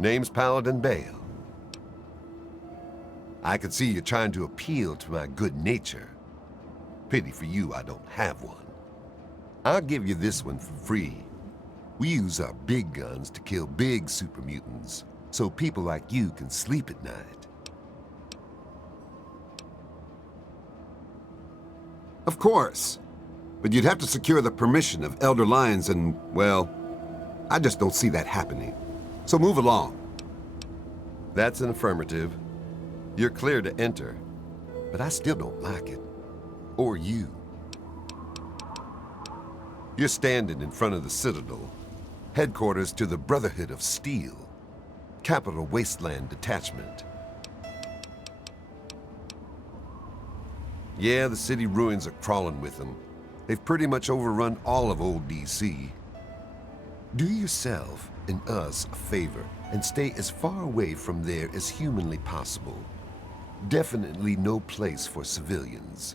Name's Paladin Bale. I can see you're trying to appeal to my good nature. Pity for you I don't have one. I'll give you this one for free. We use our big guns to kill big super mutants, so people like you can sleep at night. Of course. But you'd have to secure the permission of Elder Lyons and, well, I just don't see that happening. So move along. That's an affirmative. You're clear to enter, but I still don't like it. Or you. You're standing in front of the Citadel, headquarters to the Brotherhood of Steel, Capital Wasteland Detachment. Yeah, the city ruins are crawling with them. They've pretty much overrun all of old D.C. Do yourself and us a favor and stay as far away from there as humanly possible. Definitely no place for civilians.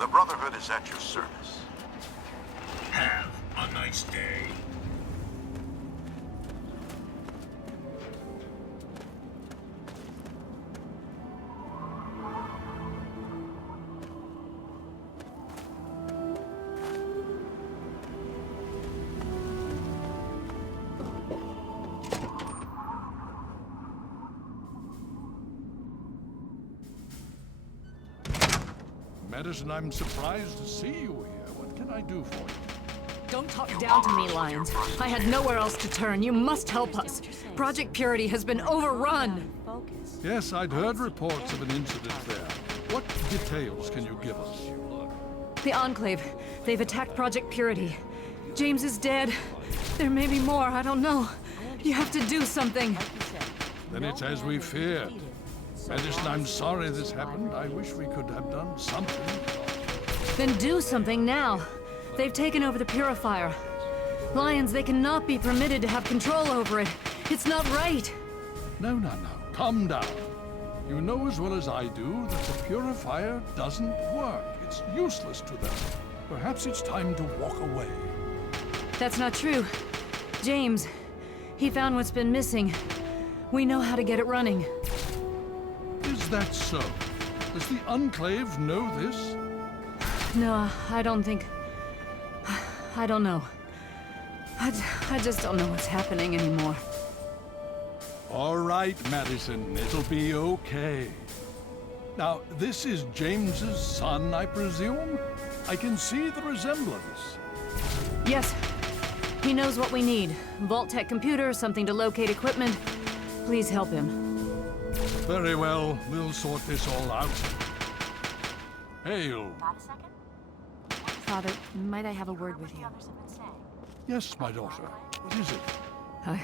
The Brotherhood is at your service. Have a nice day. Madison, I'm surprised to see you here. What can I do for you? Don't talk down to me, Lyons. I had nowhere else to turn. You must help us. Project Purity has been overrun. Yes, I'd heard reports of an incident there. What details can you give us? The Enclave. They've attacked Project Purity. James is dead. There may be more. I don't know. You have to do something. Then it's as we feared. Madison, I'm sorry this happened. I wish we could have done something. Then do something now. They've taken over the Purifier. Lyons, they cannot be permitted to have control over it. It's not right. No. Calm down. You know as well as I do that the Purifier doesn't work. It's useless to them. Perhaps it's time to walk away. That's not true. James, he found what's been missing. We know how to get it running. Is that so? Does the Enclave know this? No, I don't think... I don't know. I just don't know what's happening anymore. All right, Madison, it'll be okay. Now, this is James's son, I presume? I can see the resemblance. Yes. He knows what we need. Vault-Tec computer, something to locate equipment. Please help him. Very well, we'll sort this all out. Hail. Got a second? Father, might I have a word with you? Yes, my daughter. What is it? I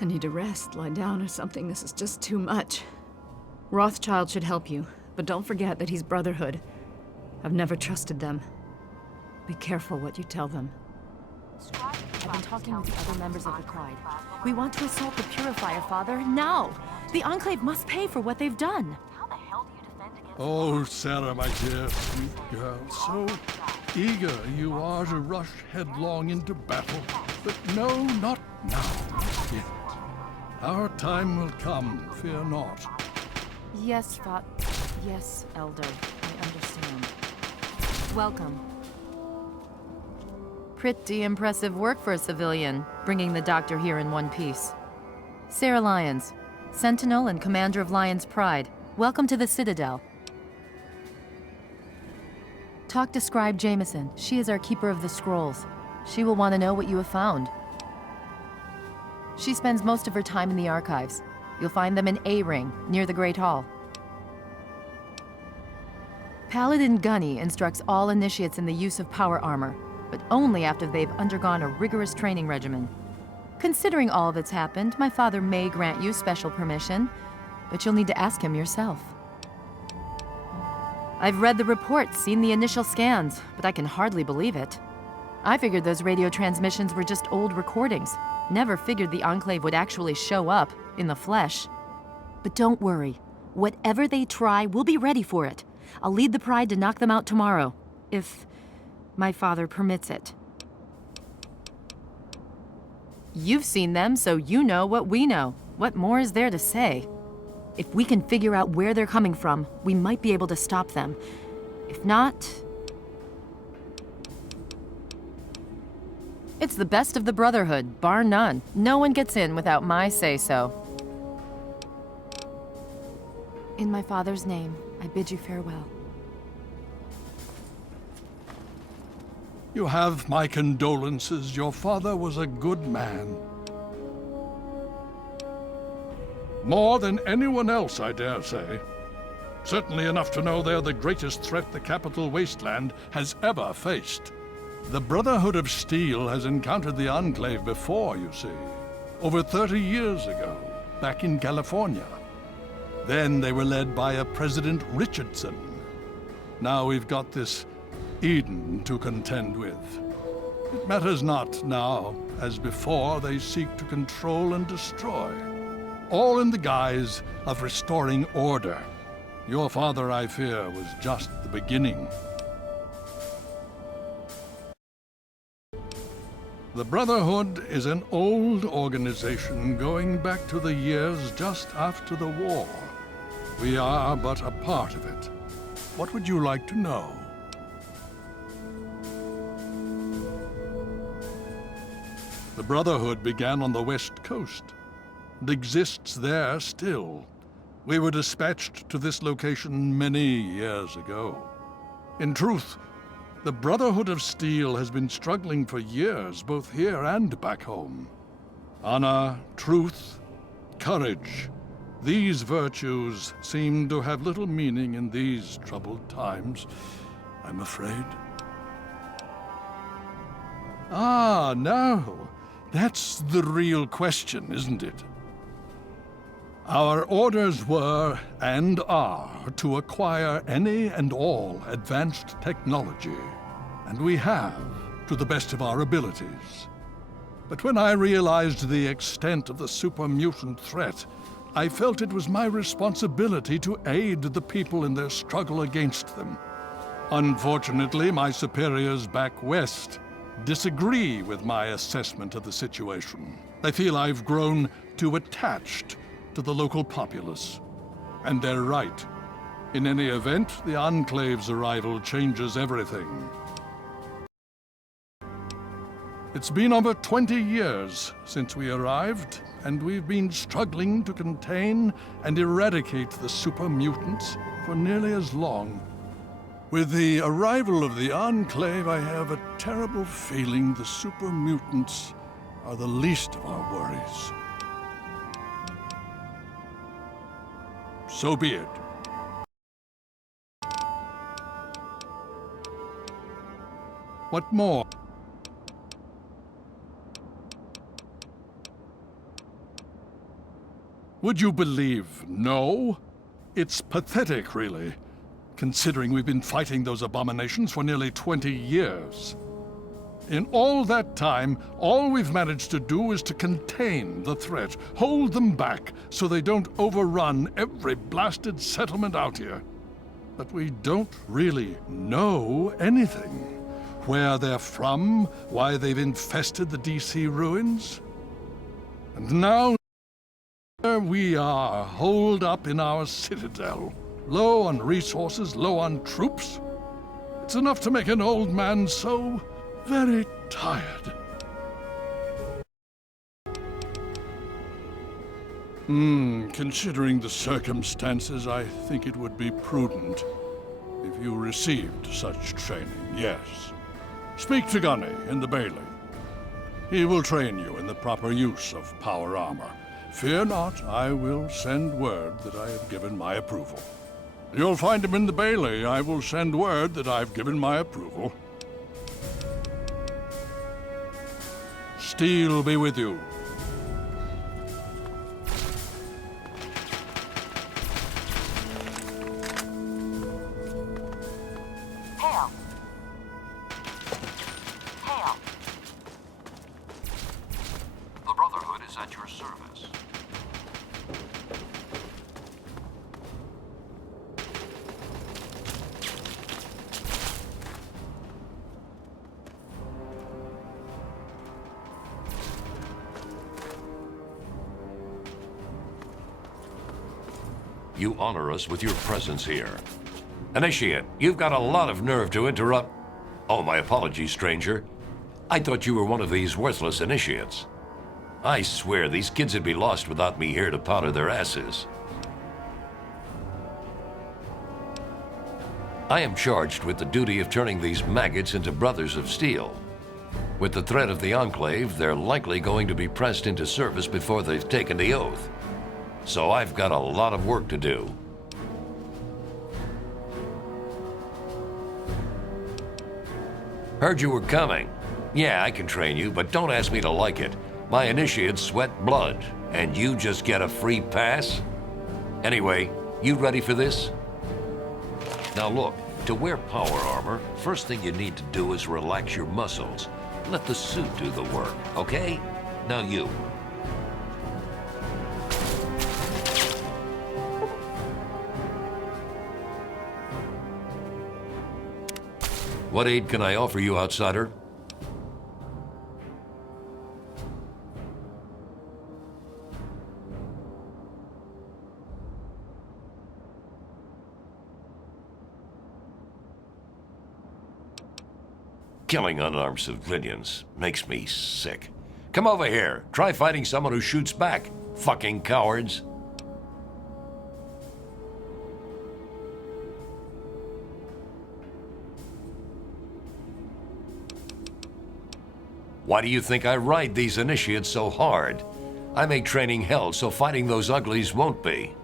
need to rest, lie down or something. This is just too much. Rothchild should help you, but don't forget that he's Brotherhood. I've never trusted them. Be careful what you tell them. I've been talking with the other members of the Pride. We want to assault the Purifier, Father, now! The Enclave must pay for what they've done. How the hell do you defend against... Oh, Sarah, my dear, sweet girl, so eager you are to rush headlong into battle. But no, not now, not yet. Our time will come, fear not. Yes, yes, Elder, I understand. Welcome. Pretty impressive work for a civilian, bringing the Doctor here in one piece. Sarah Lyons, Sentinel and Commander of Lyons Pride. Welcome to the Citadel. Talk to Scribe Jameson. She is our keeper of the scrolls. She will want to know what you have found. She spends most of her time in the archives. You'll find them in A-Ring, near the Great Hall. Paladin Gunny instructs all initiates in the use of power armor, but only after they've undergone a rigorous training regimen. Considering all that's happened, my father may grant you special permission, but you'll need to ask him yourself. I've read the reports, seen the initial scans, but I can hardly believe it. I figured those radio transmissions were just old recordings. Never figured the Enclave would actually show up, in the flesh. But don't worry. Whatever they try, we'll be ready for it. I'll lead the Pride to knock them out tomorrow, if my father permits it. You've seen them, so you know what we know. What more is there to say? If we can figure out where they're coming from, we might be able to stop them. If not... It's the best of the Brotherhood, bar none. No one gets in without my say-so. In my father's name, I bid you farewell. You have my condolences. Your father was a good man. More than anyone else, I dare say. Certainly enough to know they're the greatest threat the capital wasteland has ever faced. The Brotherhood of Steel has encountered the Enclave before, you see. Over 30 years ago, back in California. Then they were led by a President Richardson. Now we've got this Eden to contend with. It matters not now, as before they seek to control and destroy. All in the guise of restoring order. Your father, I fear, was just the beginning. The Brotherhood is an old organization going back to the years just after the war. We are but a part of it. What would you like to know? The Brotherhood began on the West Coast and exists there still. We were dispatched to this location many years ago. In truth, the Brotherhood of Steel has been struggling for years, both here and back home. Honor, truth, courage. These virtues seem to have little meaning in these troubled times, I'm afraid. Ah, now, that's the real question, isn't it? Our orders were, and are, to acquire any and all advanced technology, and we have, to the best of our abilities. But when I realized the extent of the super-mutant threat, I felt it was my responsibility to aid the people in their struggle against them. Unfortunately, my superiors back west disagree with my assessment of the situation. They feel I've grown too attached to the local populace. And they're right. In any event, the Enclave's arrival changes everything. It's been over 20 years since we arrived, and we've been struggling to contain and eradicate the super mutants for nearly as long. With the arrival of the Enclave, I have a terrible feeling the super mutants are the least of our worries. So be it. What more? Would you believe no? It's pathetic, really, considering we've been fighting those abominations for nearly 20 years. In all that time, all we've managed to do is to contain the threat, hold them back so they don't overrun every blasted settlement out here. But we don't really know anything. Where they're from, why they've infested the DC ruins. And now, here we are, holed up in our Citadel. Low on resources, low on troops. It's enough to make an old man so very tired. Considering the circumstances, I think it would be prudent if you received such training, yes. Speak to Gunny in the Bailey. He will train you in the proper use of power armor. Fear not, I will send word that I have given my approval. You'll find him in the Bailey. I will send word that I've given my approval. Steel be with you. Hail. Hail. The Brotherhood is at your service. You honor us with your presence here. Initiate, you've got a lot of nerve to interrupt... Oh, my apologies, stranger. I thought you were one of these worthless initiates. I swear, these kids would be lost without me here to powder their asses. I am charged with the duty of turning these maggots into brothers of steel. With the threat of the Enclave, they're likely going to be pressed into service before they've taken the oath. So I've got a lot of work to do. Heard you were coming. Yeah, I can train you, but don't ask me to like it. My initiates sweat blood, and you just get a free pass? Anyway, you ready for this? Now look, to wear power armor, first thing you need to do is relax your muscles. Let the suit do the work, okay? Now you. What aid can I offer you, outsider? Killing unarmed civilians makes me sick. Come over here. Try fighting someone who shoots back. Fucking cowards. Why do you think I ride these initiates so hard? I make training hell so fighting those uglies won't be.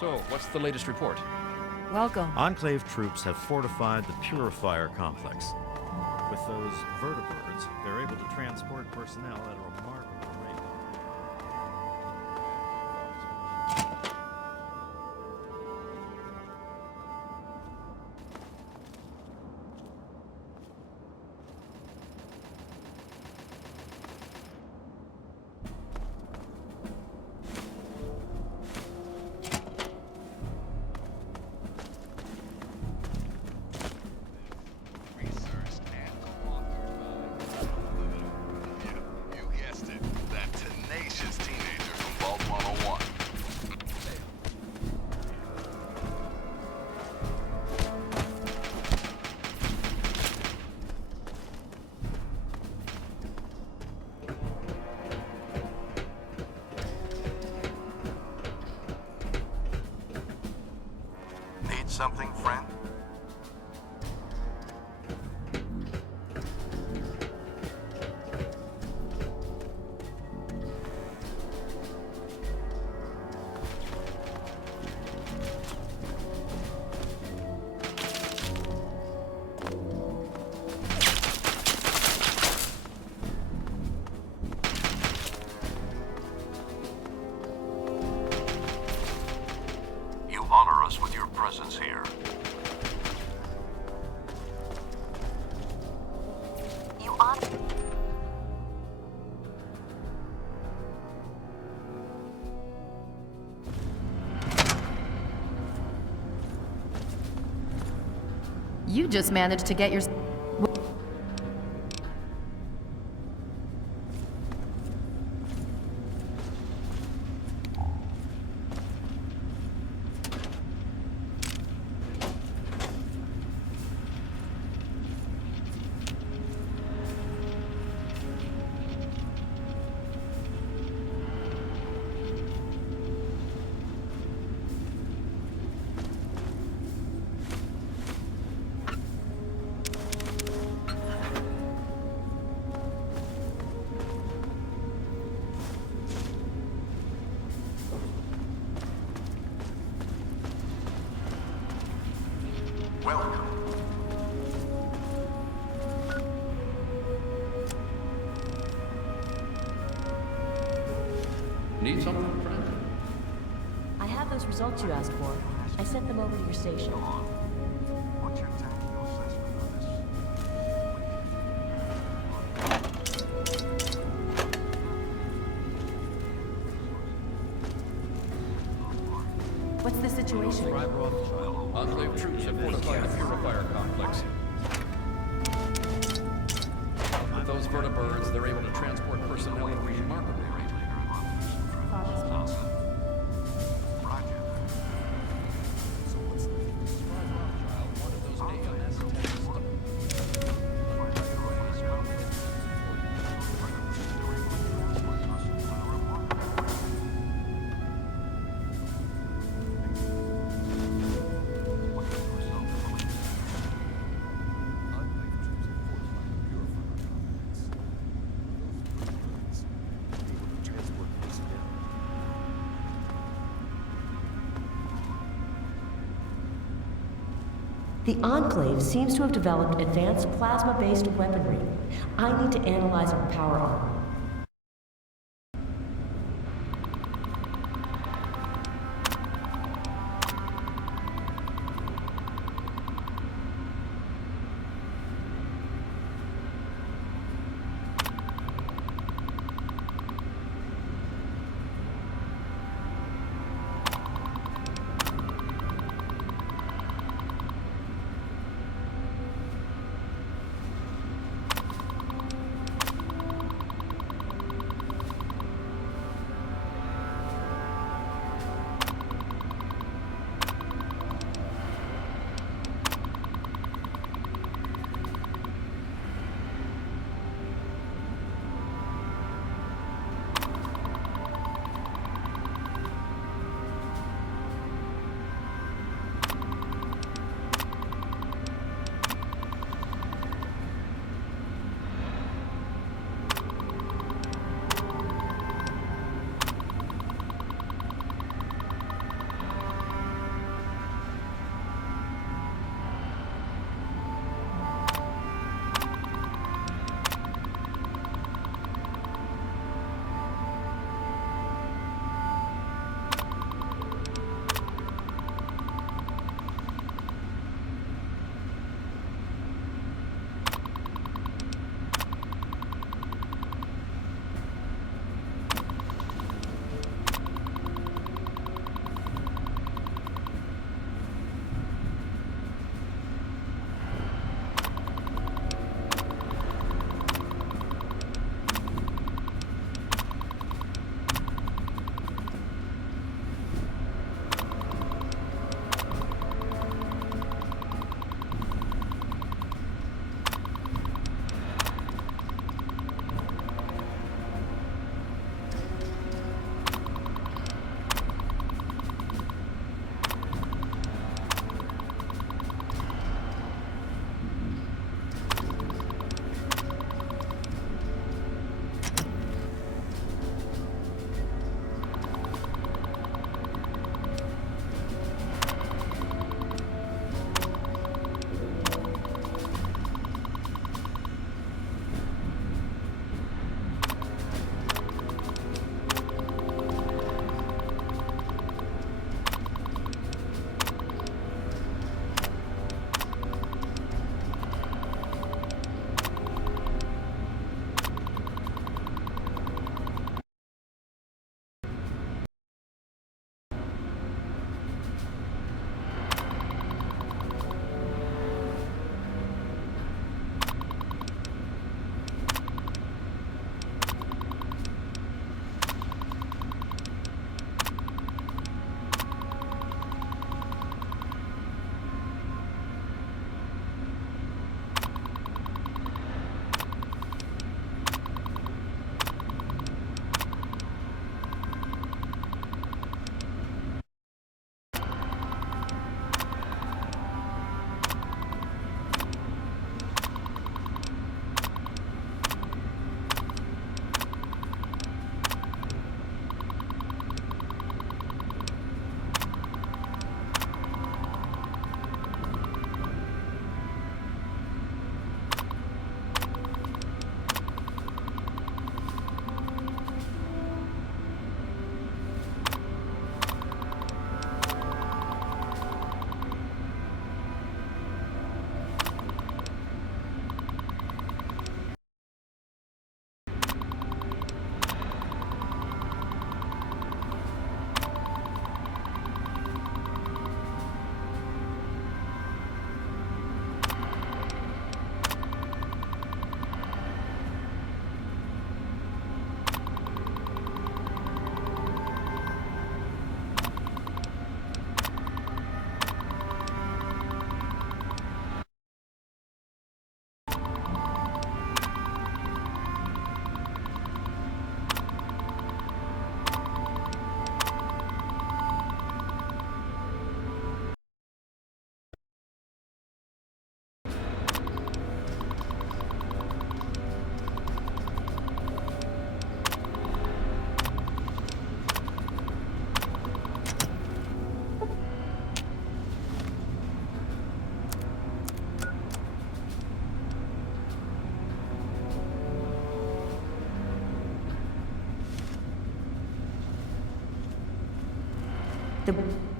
So, what's the latest report? Welcome. Enclave troops have fortified the Purifier complex. With those vertibirds, they're able to transport personnel at a remarkable rate. Something, friend? You honor us with your presence here. You just managed to get your... Welcome. Need something, friend? I have those results you asked for. I sent them over to your station. What's your tactical assessment of this? What's the situation? Scribe Rothchild. Enclave troops have fortified the purifier complex. With those vertibirds, they're able to transport personnel at a remarkable rate. The Enclave seems to have developed advanced plasma-based weaponry. I need to analyze our power armor.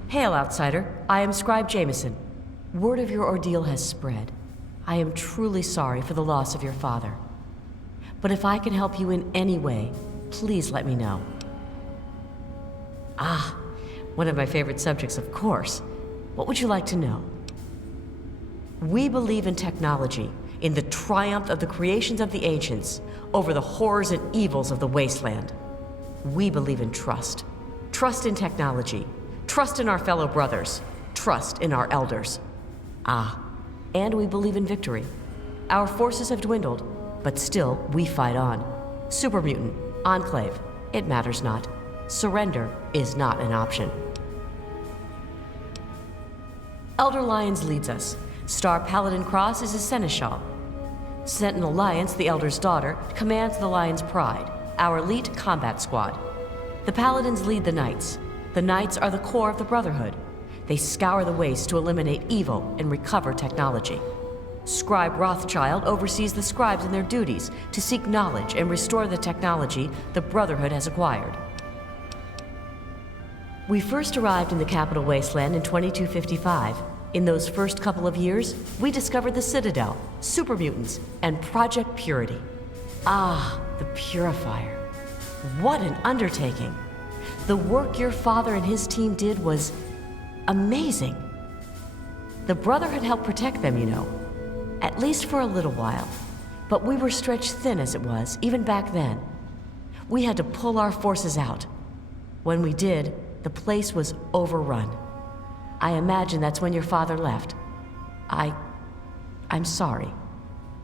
Hail, outsider. I am Scribe Jameson. Word of your ordeal has spread. I am truly sorry for the loss of your father. But if I can help you in any way, please let me know. Ah, one of my favorite subjects, of course. What would you like to know? We believe in technology, in the triumph of the creations of the ancients over the horrors and evils of the wasteland. We believe in trust. Trust in technology. Trust in our fellow brothers. Trust in our elders. Ah, and we believe in victory. Our forces have dwindled, but still we fight on. Super Mutant, Enclave, it matters not. Surrender is not an option. Elder Lyons leads us. Star Paladin Cross is his seneschal. Sentinel Lyons, the Elder's daughter, commands the Lion's Pride, our elite combat squad. The Paladins lead the Knights. The Knights are the core of the Brotherhood. They scour the waste to eliminate evil and recover technology. Scribe Rothchild oversees the scribes in their duties to seek knowledge and restore the technology the Brotherhood has acquired. We first arrived in the capital wasteland in 2255. In those first couple of years, we discovered the Citadel, Super Mutants, and Project Purity. Ah, the Purifier. What an undertaking. The work your father and his team did was amazing. The Brotherhood helped protect them, you know. At least for a little while. But we were stretched thin as it was, even back then. We had to pull our forces out. When we did, the place was overrun. I imagine that's when your father left. I'm sorry.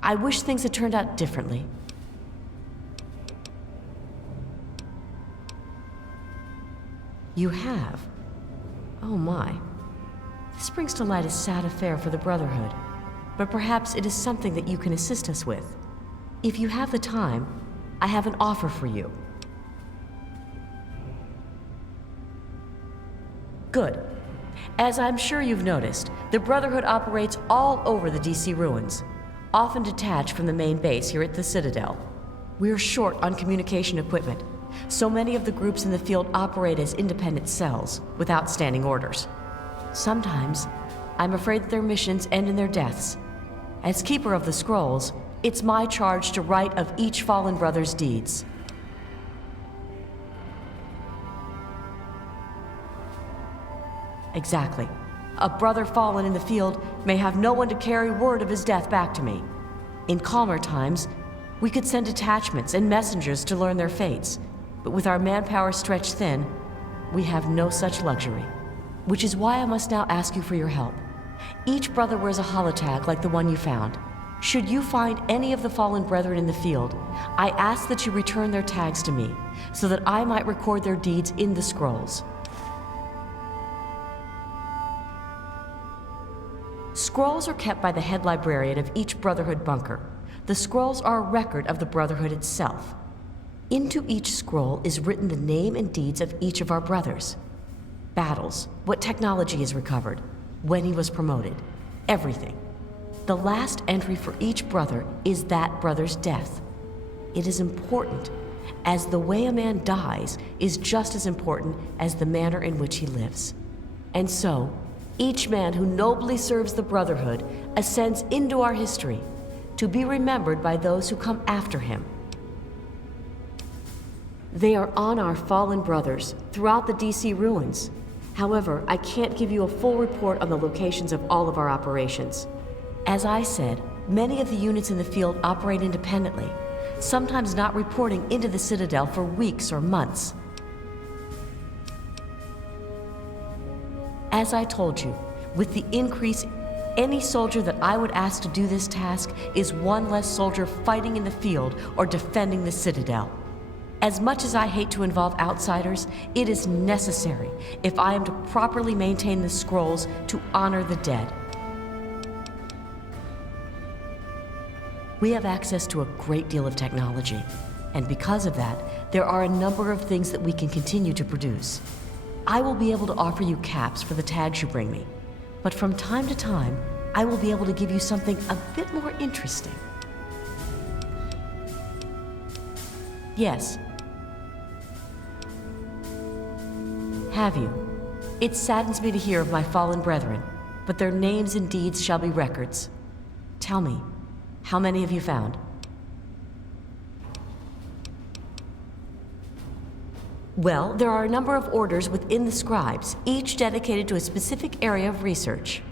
I wish things had turned out differently. You have? Oh my. This brings to light a sad affair for the Brotherhood. But perhaps it is something that you can assist us with. If you have the time, I have an offer for you. Good. As I'm sure you've noticed, the Brotherhood operates all over the DC ruins, often detached from the main base here at the Citadel. We're short on communication equipment, so many of the groups in the field operate as independent cells, without standing orders. Sometimes, I'm afraid that their missions end in their deaths. As Keeper of the Scrolls, it's my charge to write of each fallen brother's deeds. Exactly. A brother fallen in the field may have no one to carry word of his death back to me. In calmer times, we could send detachments and messengers to learn their fates, but with our manpower stretched thin, we have no such luxury. Which is why I must now ask you for your help. Each brother wears a holotag like the one you found. Should you find any of the fallen brethren in the field, I ask that you return their tags to me, so that I might record their deeds in the scrolls. Scrolls are kept by the head librarian of each Brotherhood bunker. The scrolls are a record of the Brotherhood itself. Into each scroll is written the name and deeds of each of our brothers. Battles, what technology is recovered, when he was promoted, everything. The last entry for each brother is that brother's death. It is important, as the way a man dies is just as important as the manner in which he lives. And so, each man who nobly serves the Brotherhood ascends into our history, to be remembered by those who come after him. They are on our fallen brothers throughout the DC ruins. However, I can't give you a full report on the locations of all of our operations. As I said, many of the units in the field operate independently, sometimes not reporting into the Citadel for weeks or months. As I told you, with the increase, any soldier that I would ask to do this task is one less soldier fighting in the field or defending the Citadel. As much as I hate to involve outsiders, it is necessary if I am to properly maintain the scrolls to honor the dead. We have access to a great deal of technology, and because of that, there are a number of things that we can continue to produce. I will be able to offer you caps for the tags you bring me, but from time to time, I will be able to give you something a bit more interesting. Yes. Have you? It saddens me to hear of my fallen brethren, but their names and deeds shall be records. Tell me, how many have you found? Well, there are a number of orders within the scribes, each dedicated to a specific area of research.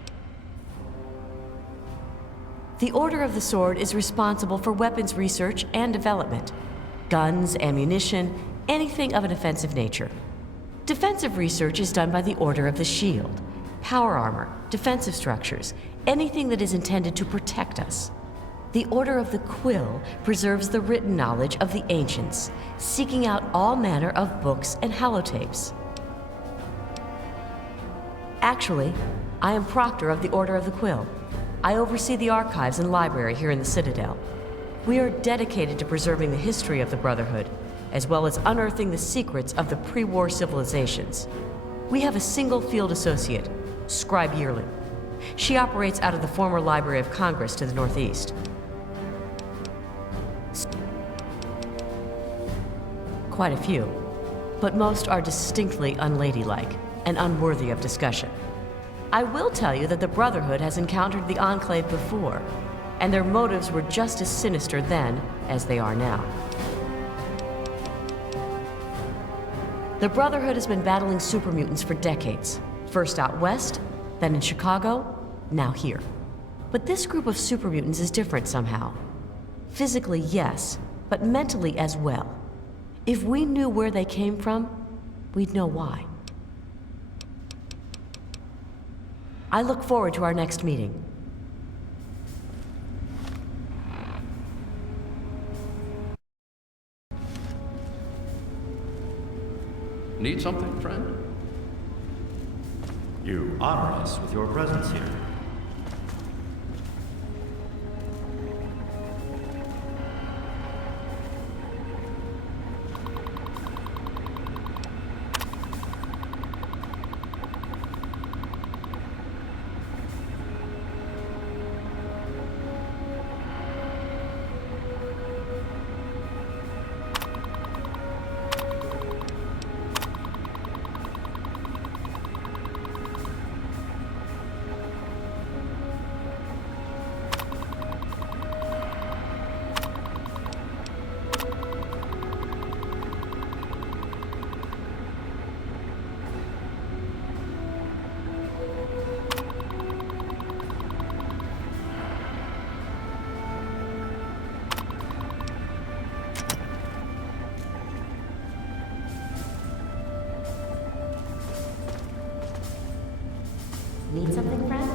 The Order of the Sword is responsible for weapons research and development. Guns, ammunition, anything of an offensive nature. Defensive research is done by the Order of the Shield. Power armor, defensive structures, anything that is intended to protect us. The Order of the Quill preserves the written knowledge of the ancients, seeking out all manner of books and holotapes. Actually, I am Proctor of the Order of the Quill. I oversee the archives and library here in the Citadel. We are dedicated to preserving the history of the Brotherhood, as well as unearthing the secrets of the pre-war civilizations. We have a single field associate, Scribe Yearling. She operates out of the former Library of Congress to the northeast. Quite a few, but most are distinctly unladylike and unworthy of discussion. I will tell you that the Brotherhood has encountered the Enclave before, and their motives were just as sinister then as they are now. The Brotherhood has been battling super mutants for decades, first out west, then in Chicago, now here. But this group of super mutants is different somehow. Physically, yes, but mentally as well. If we knew where they came from, we'd know why. I look forward to our next meeting. Need something, friend? You honor us with your presence here. Need something, friend?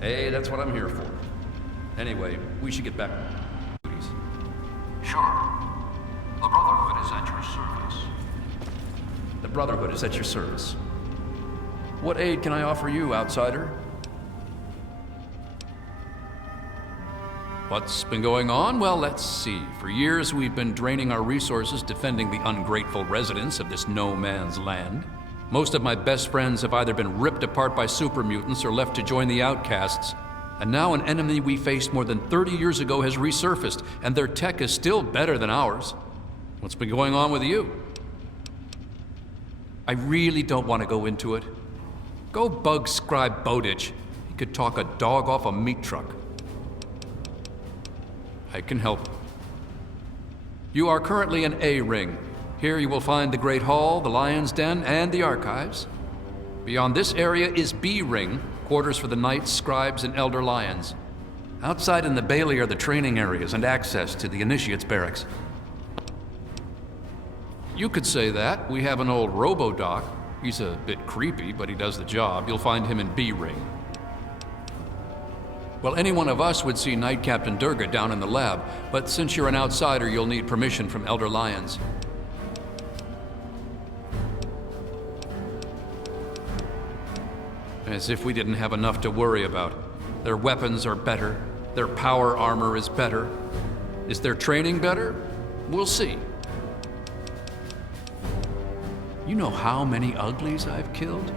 Hey, that's what I'm here for. Anyway, we should get back to duties. Sure. The Brotherhood is at your service. The Brotherhood is at your service. What aid can I offer you, outsider? What's been going on? Well, let's see. For years, we've been draining our resources defending the ungrateful residents of this no-man's land. Most of my best friends have either been ripped apart by super mutants or left to join the outcasts. And now an enemy we faced more than 30 years ago has resurfaced, and their tech is still better than ours. What's been going on with you? I really don't want to go into it. Go bug Scribe Bowditch. He could talk a dog off a meat truck. I can help. You are currently in A Ring. Here you will find the Great Hall, the Lion's Den, and the Archives. Beyond this area is B Ring, quarters for the Knights, Scribes, and Elder Lions. Outside in the Bailey are the training areas and access to the Initiates Barracks. You could say that. We have an old Robo-Doc. He's a bit creepy, but he does the job. You'll find him in B Ring. Well, any one of us would see Knight Captain Durga down in the lab, but since you're an outsider, you'll need permission from Elder Lions. As if we didn't have enough to worry about. Their weapons are better. Their power armor is better. Is their training better? We'll see. You know how many uglies I've killed?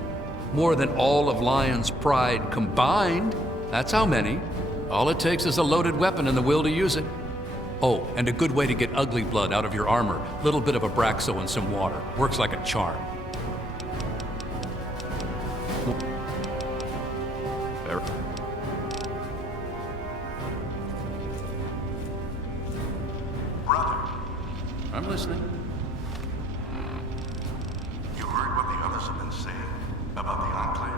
More than all of Lion's Pride combined. That's how many. All it takes is a loaded weapon and the will to use it. Oh, and a good way to get ugly blood out of your armor. Little bit of Abraxo and some water. Works like a charm. Brother, I'm listening. you heard what the others have been saying about the Enclave?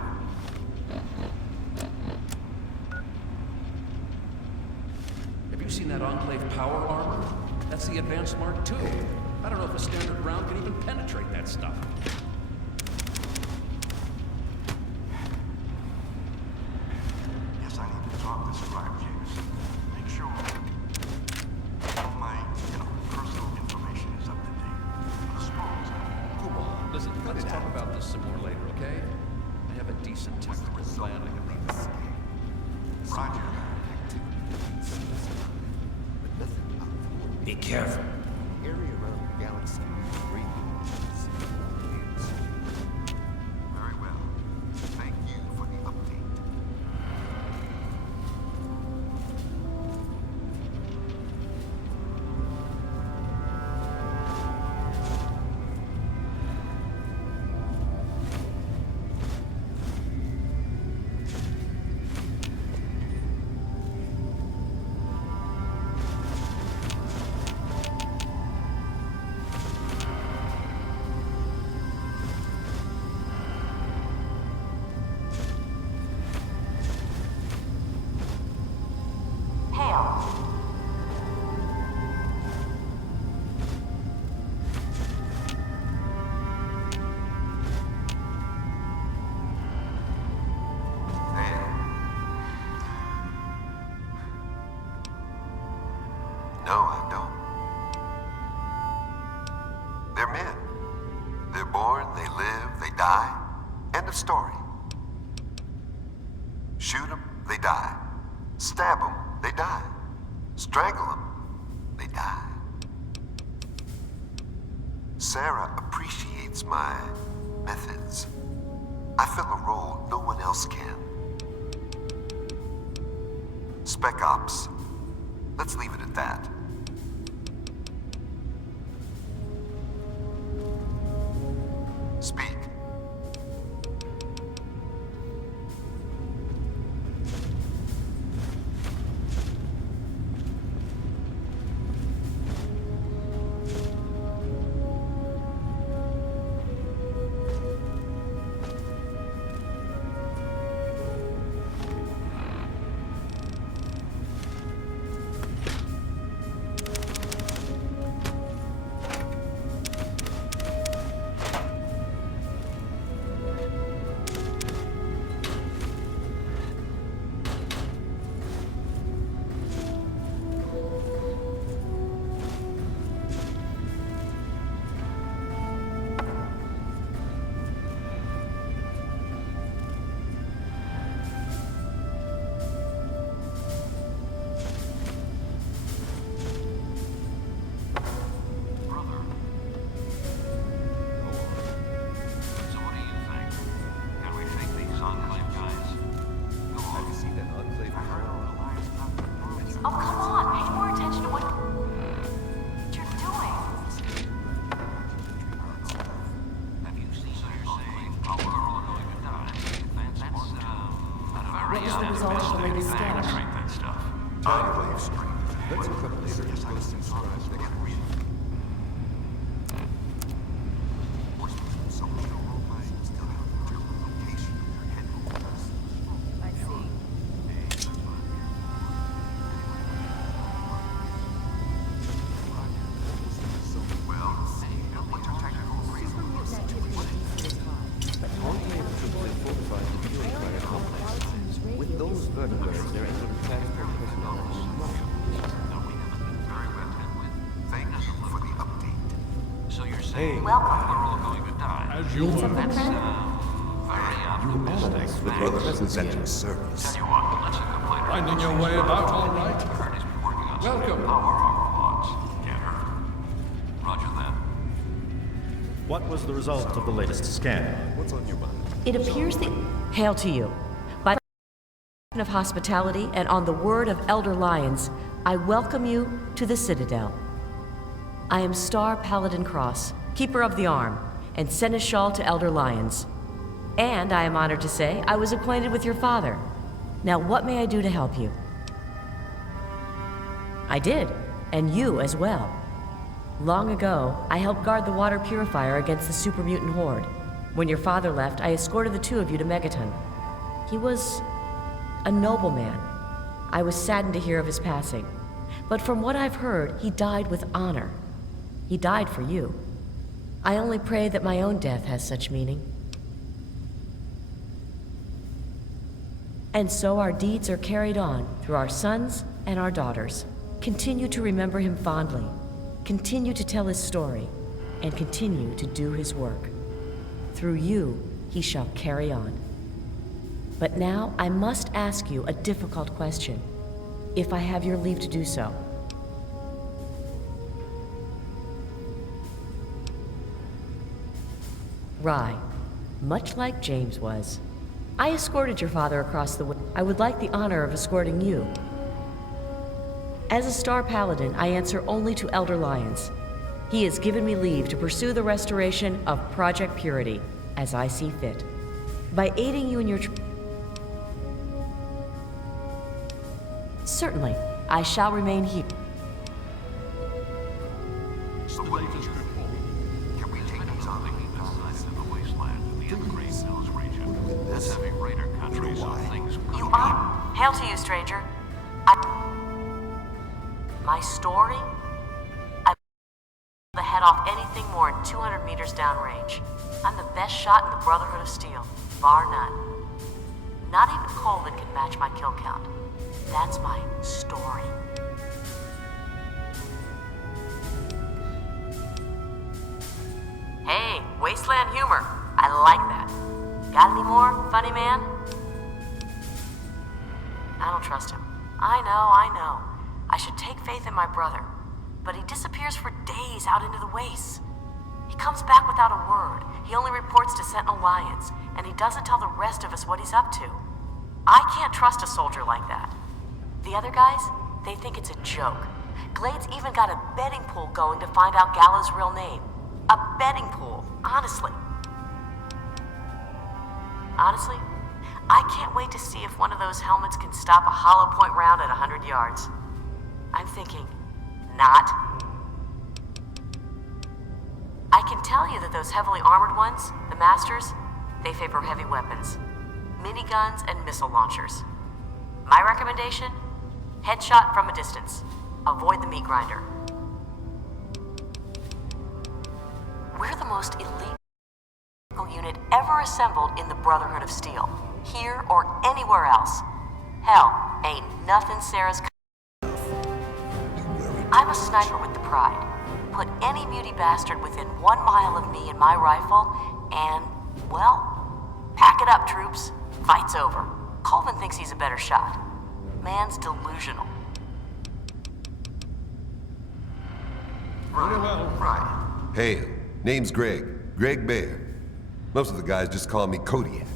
Have you seen that Enclave power armor? That's the Advanced Mark II. I don't know if a standard round can even penetrate that stuff. Yes, I need to talk to Scribe James. Make sure all my, personal information is up to date. I suppose. Come on, listen, let's talk about this some more later, okay? I have a decent technical plan I can run. Roger. Be careful. Very well. Thank you for the update. No, I don't. They're men. They're born, they live, they die. End of story. Shoot them, they die. Stab them, they die. Strangle them, they die. Sarah appreciates my methods. I fill a role no one else can. Spec Ops. Let's leave it at that. Speak. Hey, welcome. We're all going to die. As you were. Very The Brotherhood's at your service. Finding your way about all right? Welcome. Roger that. What was the result of the latest scan? What's on your mind? It appears the... Hail to you. By the of hospitality and on the word of Elder Lyons, I welcome you to the Citadel. I am Star Paladin Cross, Keeper of the Arm, and Seneschal to Elder Lyons. And I am honored to say I was acquainted with your father. Now, what may I do to help you? I did, and you as well. Long ago, I helped guard the water purifier against the super mutant horde. When your father left, I escorted the two of you to Megaton. He was a nobleman. I was saddened to hear of his passing. But from what I've heard, he died with honor. He died for you. I only pray that my own death has such meaning. And so our deeds are carried on through our sons and our daughters. Continue to remember him fondly. Continue to tell his story. And continue to do his work. Through you, he shall carry on. But now I must ask you a difficult question, if I have your leave to do so. Rye, much like James was, I escorted your father across the way. I would like the honor of escorting you. As a Star Paladin, I answer only to Elder Lyons. He has given me leave to pursue the restoration of Project Purity, as I see fit. By aiding you in your... Certainly, I shall remain here. So what do you do? Can we take these on the side of the wasteland in the Upgrade Hills region? That's heavy raider country, so things could You are? Hail to you, stranger. My story? I the head off anything more than 200 meters downrange. I'm the best shot in the Brotherhood of Steel, bar none. Not even Colvin can match my kill count. That's my story. Hey, wasteland humor. I like that. Got any more, funny man? I don't trust him. I know. I should take faith in my brother. But he disappears for days out into the wastes. He comes back without a word. He only reports to Sentinel Lyons, and he doesn't tell the rest of us what he's up to. I can't trust a soldier like that. The other guys, they think it's a joke. Glade's even got a betting pool going to find out Gallo's real name. A betting pool, honestly. Honestly, I can't wait to see if one of those helmets can stop a hollow point round at 100 yards. I'm thinking, not. I can tell you that those heavily armored ones, the Masters, they favor heavy weapons. Miniguns and missile launchers. My recommendation? Headshot from a distance. Avoid the meat grinder. We're the most elite unit ever assembled in the Brotherhood of Steel. Here or anywhere else. Hell, ain't nothing Sarah's... I'm a sniper with the pride. Put any beauty bastard within 1 mile of me and my rifle, and, well, pack it up, troops. Fight's over. Colvin thinks he's a better shot. Man's delusional. Right. Hey, name's Greg. Greg Bear. Most of the guys just call me Kodiak.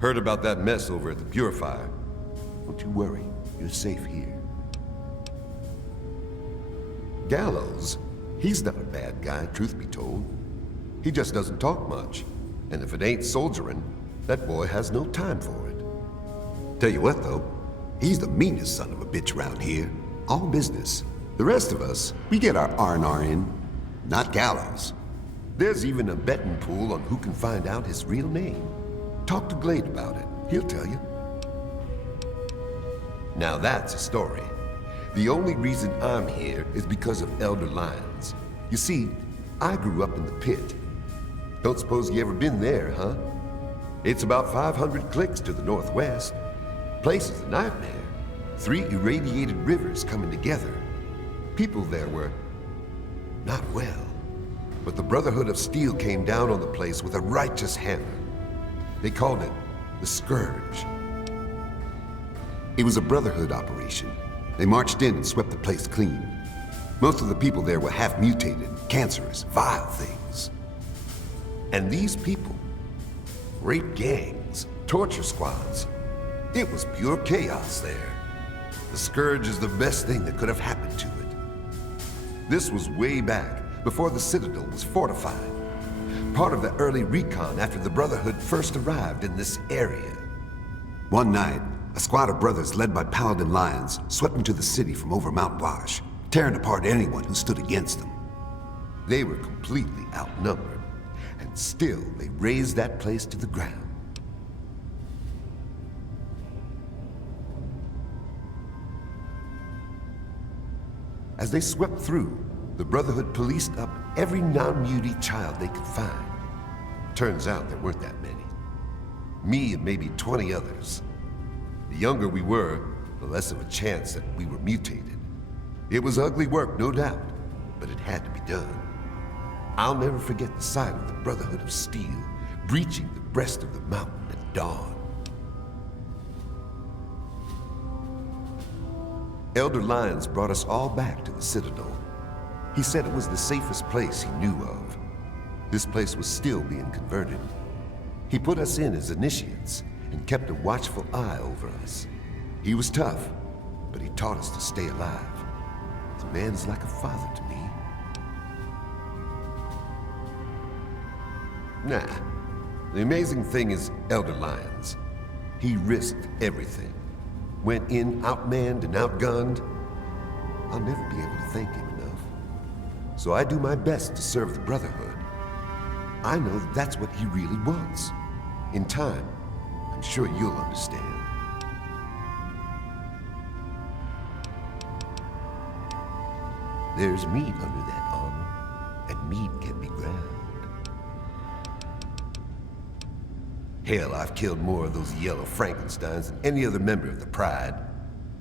Heard about that mess over at the Purifier. Don't you worry. You're safe here. Gallows, he's not a bad guy, truth be told. He just doesn't talk much. And if it ain't soldiering, that boy has no time for it. Tell you what, though, he's the meanest son of a bitch around here. All business. The rest of us, we get our R&R in, not Gallows. There's even a betting pool on who can find out his real name. Talk to Glade about it. He'll tell you. Now that's a story. The only reason I'm here is because of Elder Lyons. You see, I grew up in the pit. Don't suppose you ever been there, huh? It's about 500 clicks to the northwest. Place is a nightmare. 3 irradiated rivers coming together. People there were not well. But the Brotherhood of Steel came down on the place with a righteous hammer. They called it the Scourge. It was a Brotherhood operation. They marched in and swept the place clean. Most of the people there were half-mutated, cancerous, vile things. And these people, rape gangs, torture squads, it was pure chaos there. The Scourge is the best thing that could have happened to it. This was way back, before the Citadel was fortified. Part of the early recon after the Brotherhood first arrived in this area. One night, a squad of brothers led by Paladin Lions swept into the city from over Mount Wash, tearing apart anyone who stood against them. They were completely outnumbered, and still they razed that place to the ground. As they swept through, the Brotherhood policed up every non-mutie child they could find. Turns out there weren't that many. Me and maybe 20 others. The younger we were, the less of a chance that we were mutated. It was ugly work, no doubt, but it had to be done. I'll never forget the sight of the Brotherhood of Steel breaching the breast of the mountain at dawn. Elder Lyons brought us all back to the Citadel. He said it was the safest place he knew of. This place was still being converted. He put us in as initiates and kept a watchful eye over us. He was tough, but he taught us to stay alive. The man's like a father to me. Nah, the amazing thing is Elder Lyons. He risked everything. Went in outmanned and outgunned. I'll never be able to thank him enough. So I do my best to serve the Brotherhood. I know that that's what he really wants. In time, I'm sure you'll understand. There's meat under that armor, and meat can be ground. Hell, I've killed more of those yellow Frankensteins than any other member of the Pride.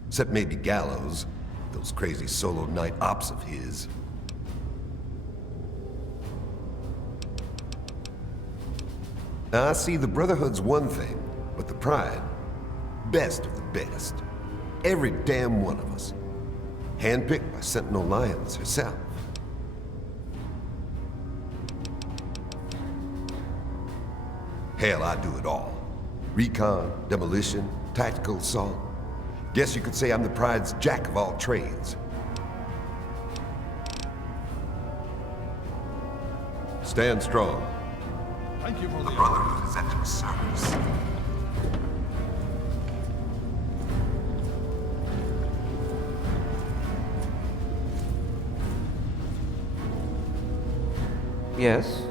Except maybe Gallows, those crazy solo night ops of his. Now, I see the Brotherhood's one thing, but the Pride, best of the best. Every damn one of us. Handpicked by Sentinel Lyons herself. Hell, I do it all. Recon, demolition, tactical assault. Guess you could say I'm the Pride's jack of all trades. Stand strong. Thank you for the Brotherhood is at your service. Yes?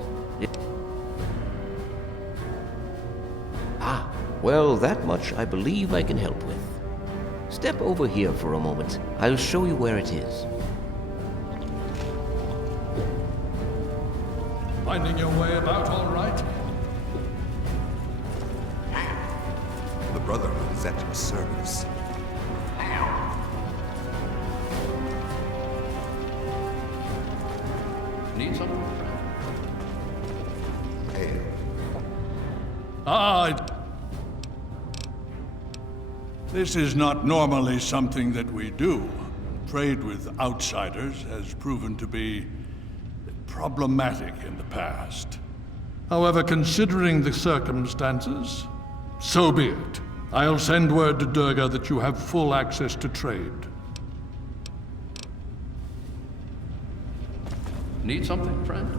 Ah, well, that much I believe I can help with. Step over here for a moment. I'll show you where it is. Finding your way about all right? The Brotherhood is at your service. Need something? Hail. This is not normally something that we do. Trade with outsiders has proven to be problematic in the past. However, considering the circumstances, so be it. I'll send word to Durga that you have full access to trade. Need something, friend?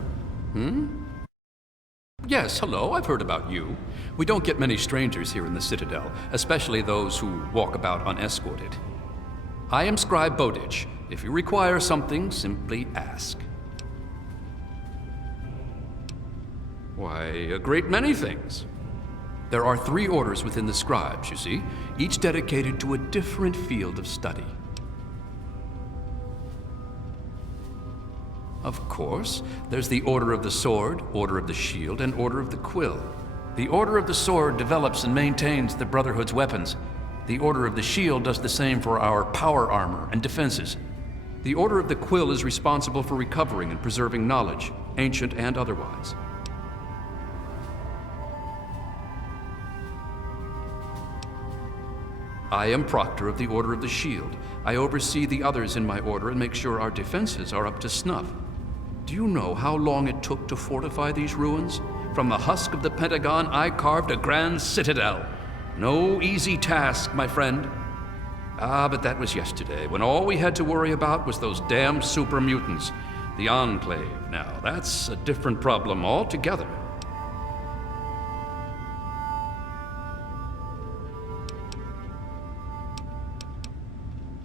Yes, hello, I've heard about you. We don't get many strangers here in the Citadel, especially those who walk about unescorted. I am Scribe Rothchild. If you require something, simply ask. Why, a great many things. There are 3 orders within the Scribes, you see, each dedicated to a different field of study. Of course, there's the Order of the Sword, Order of the Shield, and Order of the Quill. The Order of the Sword develops and maintains the Brotherhood's weapons. The Order of the Shield does the same for our power armor and defenses. The Order of the Quill is responsible for recovering and preserving knowledge, ancient and otherwise. I am Proctor of the Order of the Shield. I oversee the others in my order and make sure our defenses are up to snuff. Do you know how long it took to fortify these ruins? From the husk of the Pentagon, I carved a grand citadel. No easy task, my friend. Ah, but that was yesterday, when all we had to worry about was those damn super mutants. The Enclave, now, that's a different problem altogether.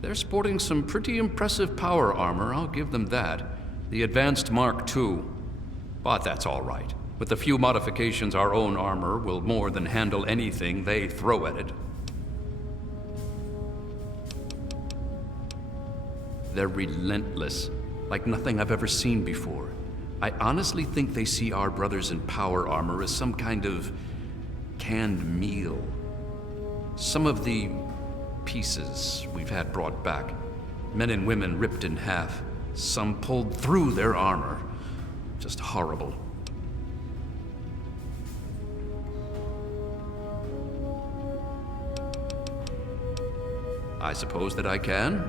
They're sporting some pretty impressive power armor, I'll give them that. The Advanced Mark II. But that's all right. With a few modifications, our own armor will more than handle anything they throw at it. They're relentless, like nothing I've ever seen before. I honestly think they see our brothers in power armor as some kind of canned meal. Some of the pieces we've had brought back, men and women ripped in half, some pulled through their armor. Just horrible. I suppose that I can.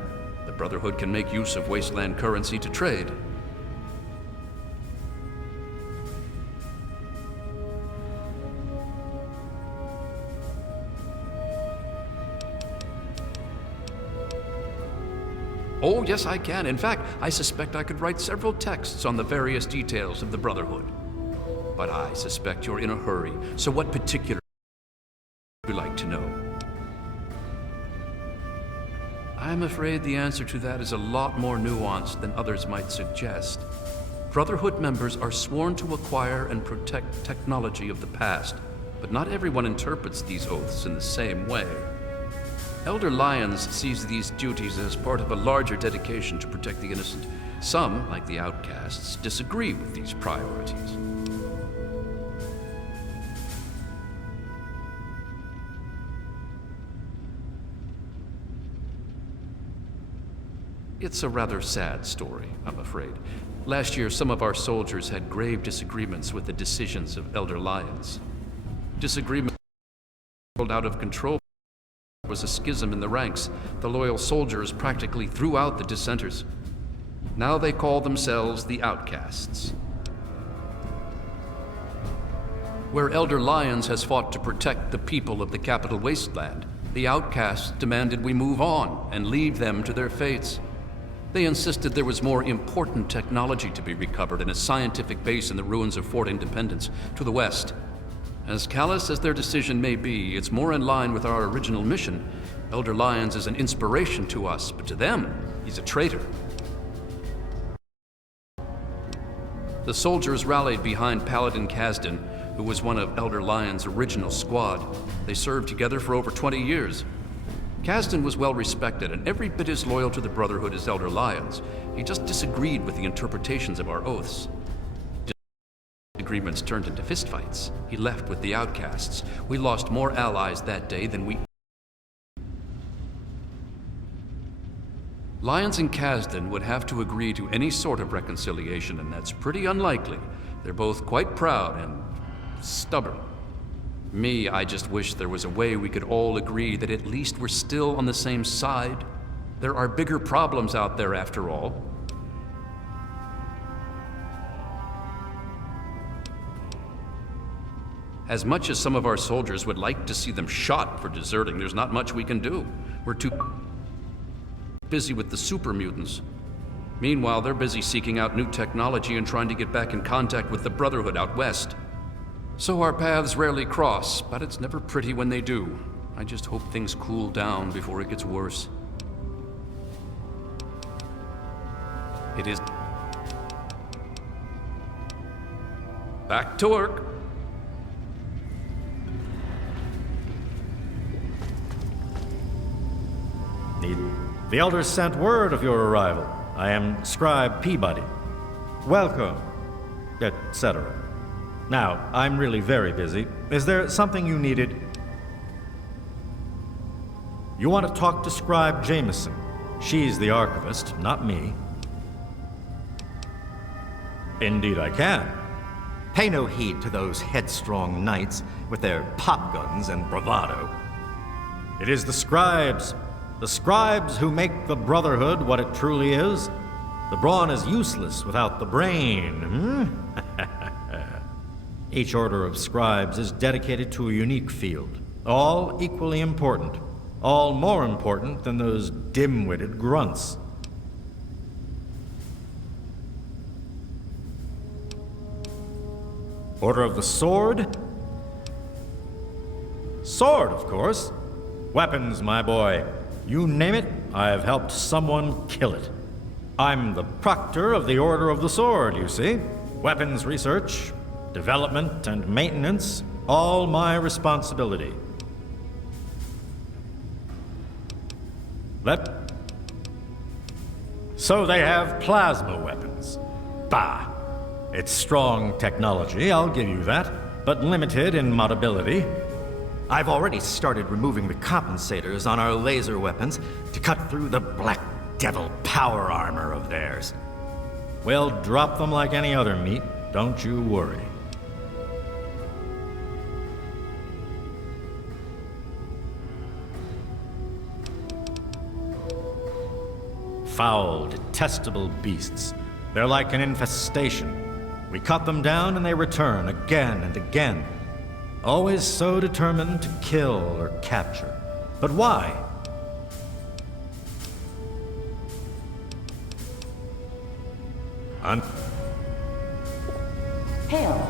The Brotherhood can make use of wasteland currency to trade. Oh, yes, I can. In fact, I suspect I could write several texts on the various details of the Brotherhood. But I suspect you're in a hurry, so what particular would you like to know? I'm afraid the answer to that is a lot more nuanced than others might suggest. Brotherhood members are sworn to acquire and protect technology of the past, but not everyone interprets these oaths in the same way. Elder Lyons sees these duties as part of a larger dedication to protect the innocent. Some, like the outcasts, disagree with these priorities. It's a rather sad story, I'm afraid. Last year, some of our soldiers had grave disagreements with the decisions of Elder Lyons. Disagreement rolled out of control. There was a schism in the ranks. The loyal soldiers practically threw out the dissenters. Now they call themselves the Outcasts. Where Elder Lyons has fought to protect the people of the Capital Wasteland, the Outcasts demanded we move on and leave them to their fates. They insisted there was more important technology to be recovered in a scientific base in the ruins of Fort Independence to the west. As callous as their decision may be, it's more in line with our original mission. Elder Lyons is an inspiration to us, but to them, he's a traitor. The soldiers rallied behind Paladin Kasdan, who was one of Elder Lyons' original squad. They served together for over 20 years. Kasdan was well respected and every bit as loyal to the Brotherhood as Elder Lyons. He just disagreed with the interpretations of our oaths. Disagreements turned into fistfights. He left with the Outcasts. We lost more allies that day than we... Lyons and Kasdan would have to agree to any sort of reconciliation, and that's pretty unlikely. They're both quite proud and stubborn. Me, I just wish there was a way we could all agree that at least we're still on the same side. There are bigger problems out there after all. As much as some of our soldiers would like to see them shot for deserting, there's not much we can do. We're too busy with the super mutants. Meanwhile, they're busy seeking out new technology and trying to get back in contact with the Brotherhood out west. So our paths rarely cross, but it's never pretty when they do. I just hope things cool down before it gets worse. It is... Back to work. The elders sent word of your arrival. I am Scribe Peabody. Welcome, etc. Now, I'm really very busy. Is there something you needed? You want to talk to Scribe Jameson. She's the archivist, not me. Indeed I can. Pay no heed to those headstrong knights with their pop guns and bravado. It is the scribes who make the Brotherhood what it truly is. The brawn is useless without the brain. Each order of scribes is dedicated to a unique field, all equally important, all more important than those dim-witted grunts. Order of the Sword? Sword, of course. Weapons, my boy. You name it, I have helped someone kill it. I'm the proctor of the Order of the Sword, you see. Weapons research, development, and maintenance, all my responsibility. So they have plasma weapons. Bah! It's strong technology, I'll give you that, but limited in modability. I've already started removing the compensators on our laser weapons to cut through the Black Devil power armor of theirs. We'll drop them like any other meat, don't you worry. Foul, detestable beasts. They're like an infestation. We cut them down and they return again and again. Always so determined to kill or capture. But why? Hail.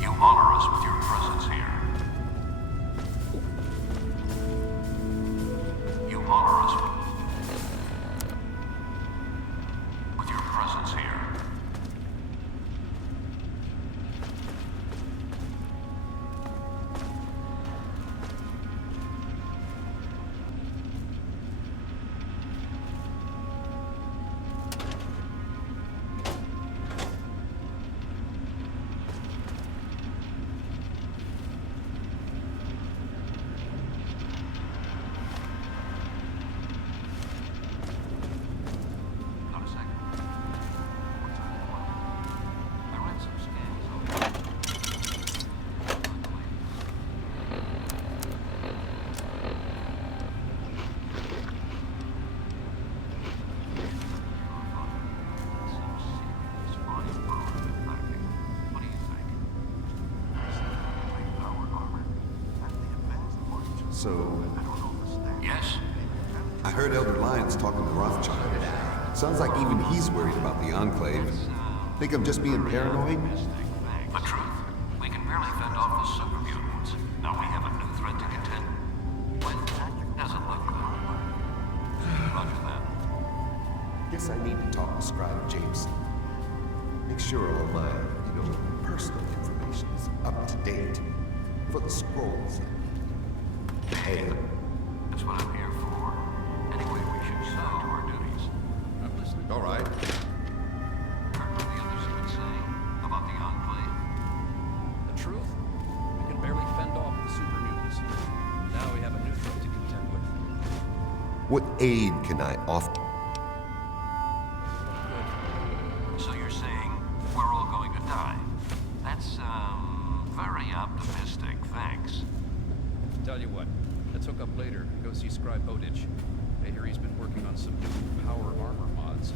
You honor us with your presence here. You honor us with your presence here. So, Yes? I heard Elder Lyons talking to Rothchild. Sounds like even he's worried about the Enclave. Think I'm just being paranoid? The truth? We can barely fend off the super mutants. Now we have a new threat to contend with. Doesn't look good. Roger that. Guess I need to talk to Scribe Jameson. Make sure all my, personal information is up to date. For the scrolls. Hey. That's what I'm here for. Anyway, we should stick to our duties. I'm listening. All right. Heard what the others have been saying about the Enclave? The truth? We can barely fend off the super mutants. Now we have a new threat to contend with. What aid can I offer? So you're saying we're all going to die? That's, very optimistic, thanks. Tell you what, let's hook up later and go see Scribe Rothchild. I hear he's been working on some new power armor mods.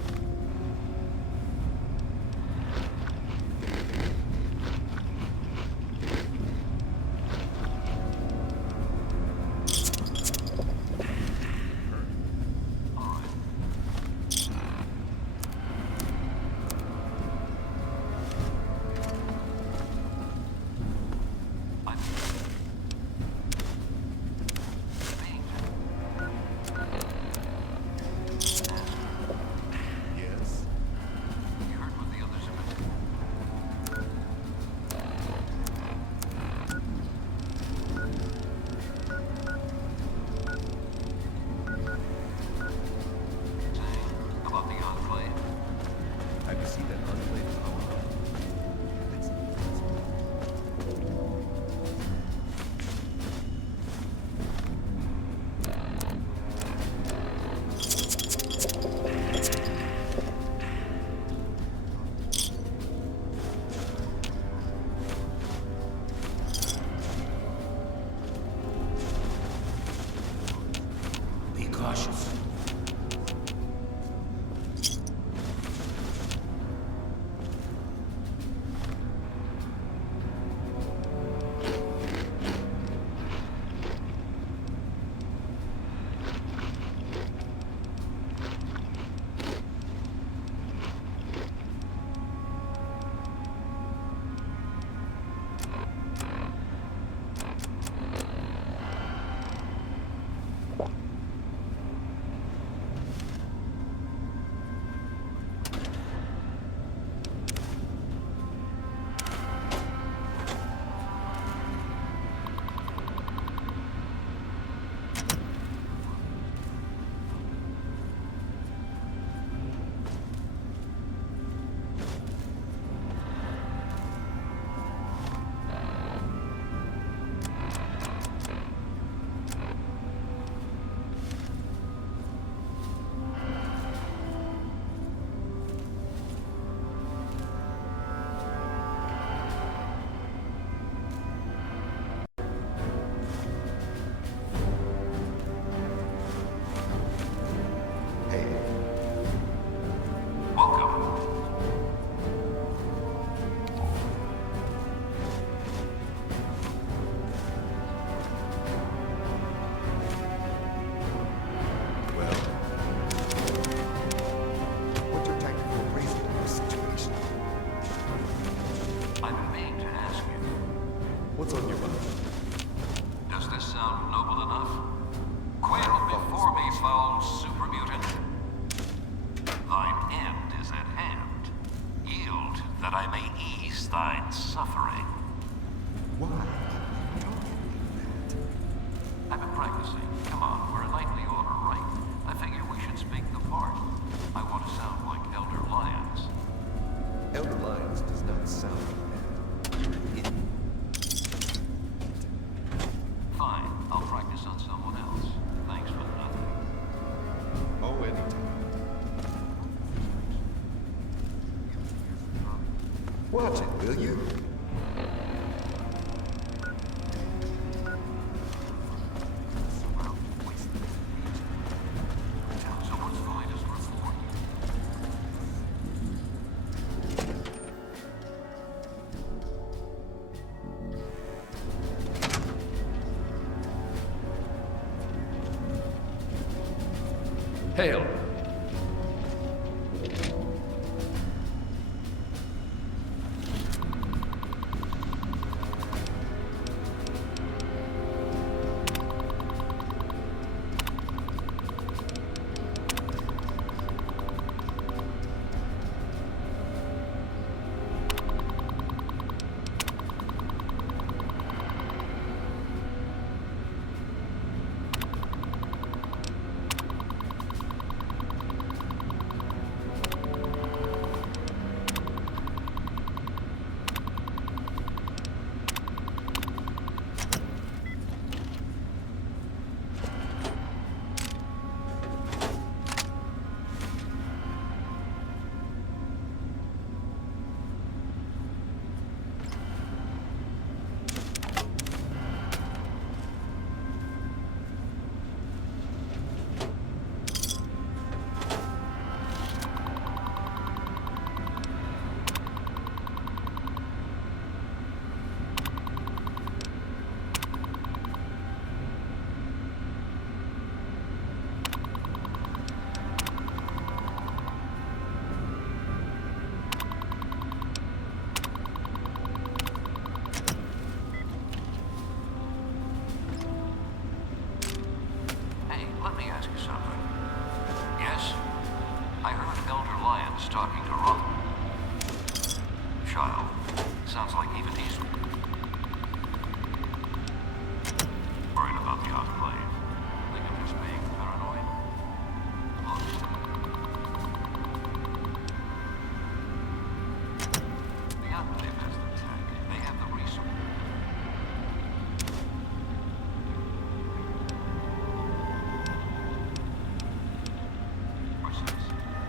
Yeah. What's on your mind? Does this sound noble enough? Quail before me, foul super mutant. Thine end is at hand. Yield that I may ease thine suffering. Why? I've been practicing. Come on, we're a knightly order, right? I figure we should speak the part. I want to sound like Elder Lyons. Elder Lyons does not sound like that. You're an idiot. Fine, I'll practice on someone else. Thanks for nothing. Oh, anytime. Watch it, will you? Someone's finest report. Hail. Hey, let me ask you something. Yes? I heard Elder Lyons talking to Rothchild. Sounds like even he's worried about the Enclave. Think I'm just being paranoid? Look. The Enclave has the tech. They have the resources.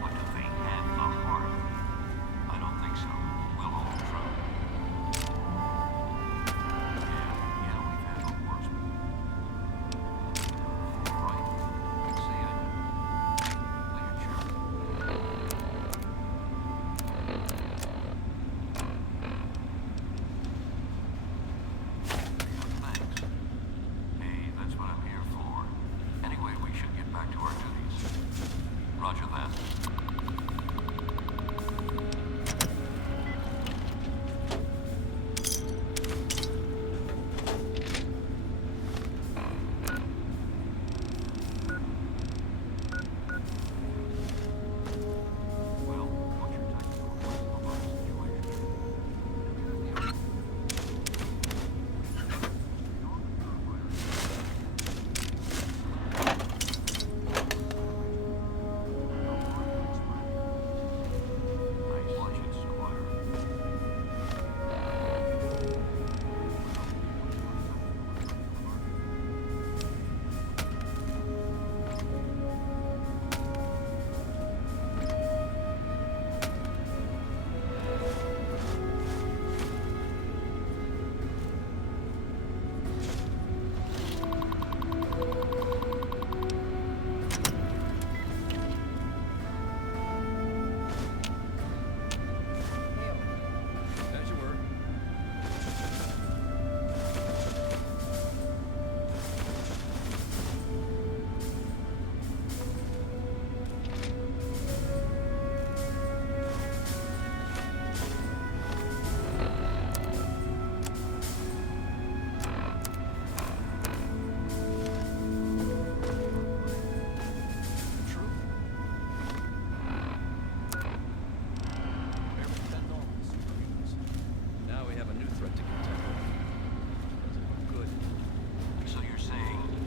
But do they have the heart? I don't think so. We'll hold true.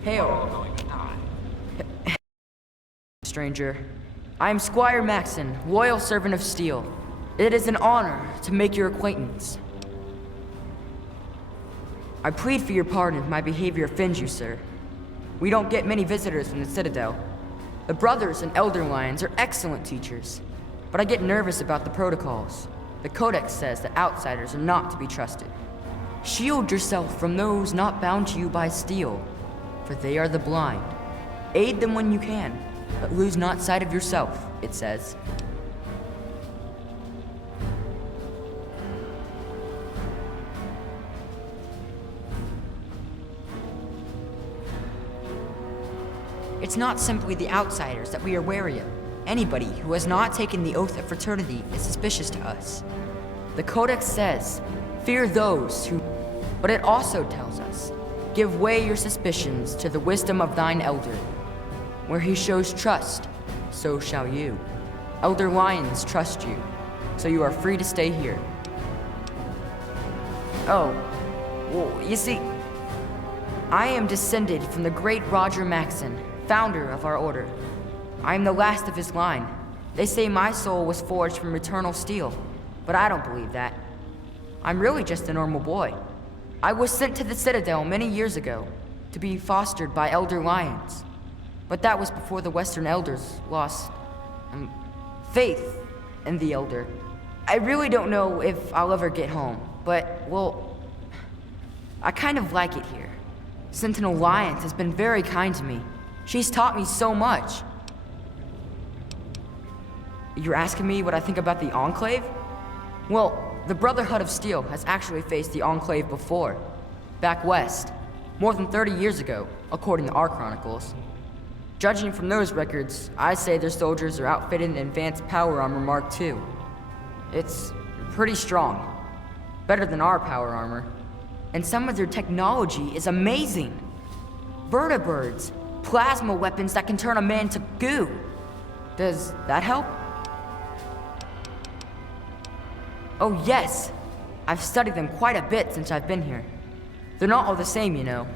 Hail, Going to die. stranger. I am Squire Maxon, loyal servant of steel. It is an honor to make your acquaintance. I plead for your pardon if my behavior offends you, sir. We don't get many visitors from the Citadel. The Brothers and Elder Lions are excellent teachers, but I get nervous about the protocols. The Codex says that outsiders are not to be trusted. Shield yourself from those not bound to you by steel, for they are the blind. Aid them when you can, but lose not sight of yourself, it says. It's not simply the outsiders that we are wary of. Anybody who has not taken the oath of fraternity is suspicious to us. The Codex says, fear those who... But it also tells us, give way your suspicions to the wisdom of thine elder. Where he shows trust, so shall you. Elder Lions trust you, so you are free to stay here. Oh, well, you see, I am descended from the great Roger Maxon, founder of our order. I am the last of his line. They say my soul was forged from eternal steel, but I don't believe that. I'm really just a normal boy. I was sent to the Citadel many years ago to be fostered by Elder Lions. But that was before the Western Elders lost faith in the Elder. I really don't know if I'll ever get home, but, well, I kind of like it here. Sentinel Lyons has been very kind to me. She's taught me so much. You're asking me what I think about the Enclave? Well, the Brotherhood of Steel has actually faced the Enclave before, back west, more than 30 years ago, according to our chronicles. Judging from those records, I say their soldiers are outfitted in advanced power armor Mark II. It's pretty strong, better than our power armor, and some of their technology is amazing. Vertibirds, plasma weapons that can turn a man to goo. Does that help? Oh yes, I've studied them quite a bit since I've been here. They're not all the same, you know,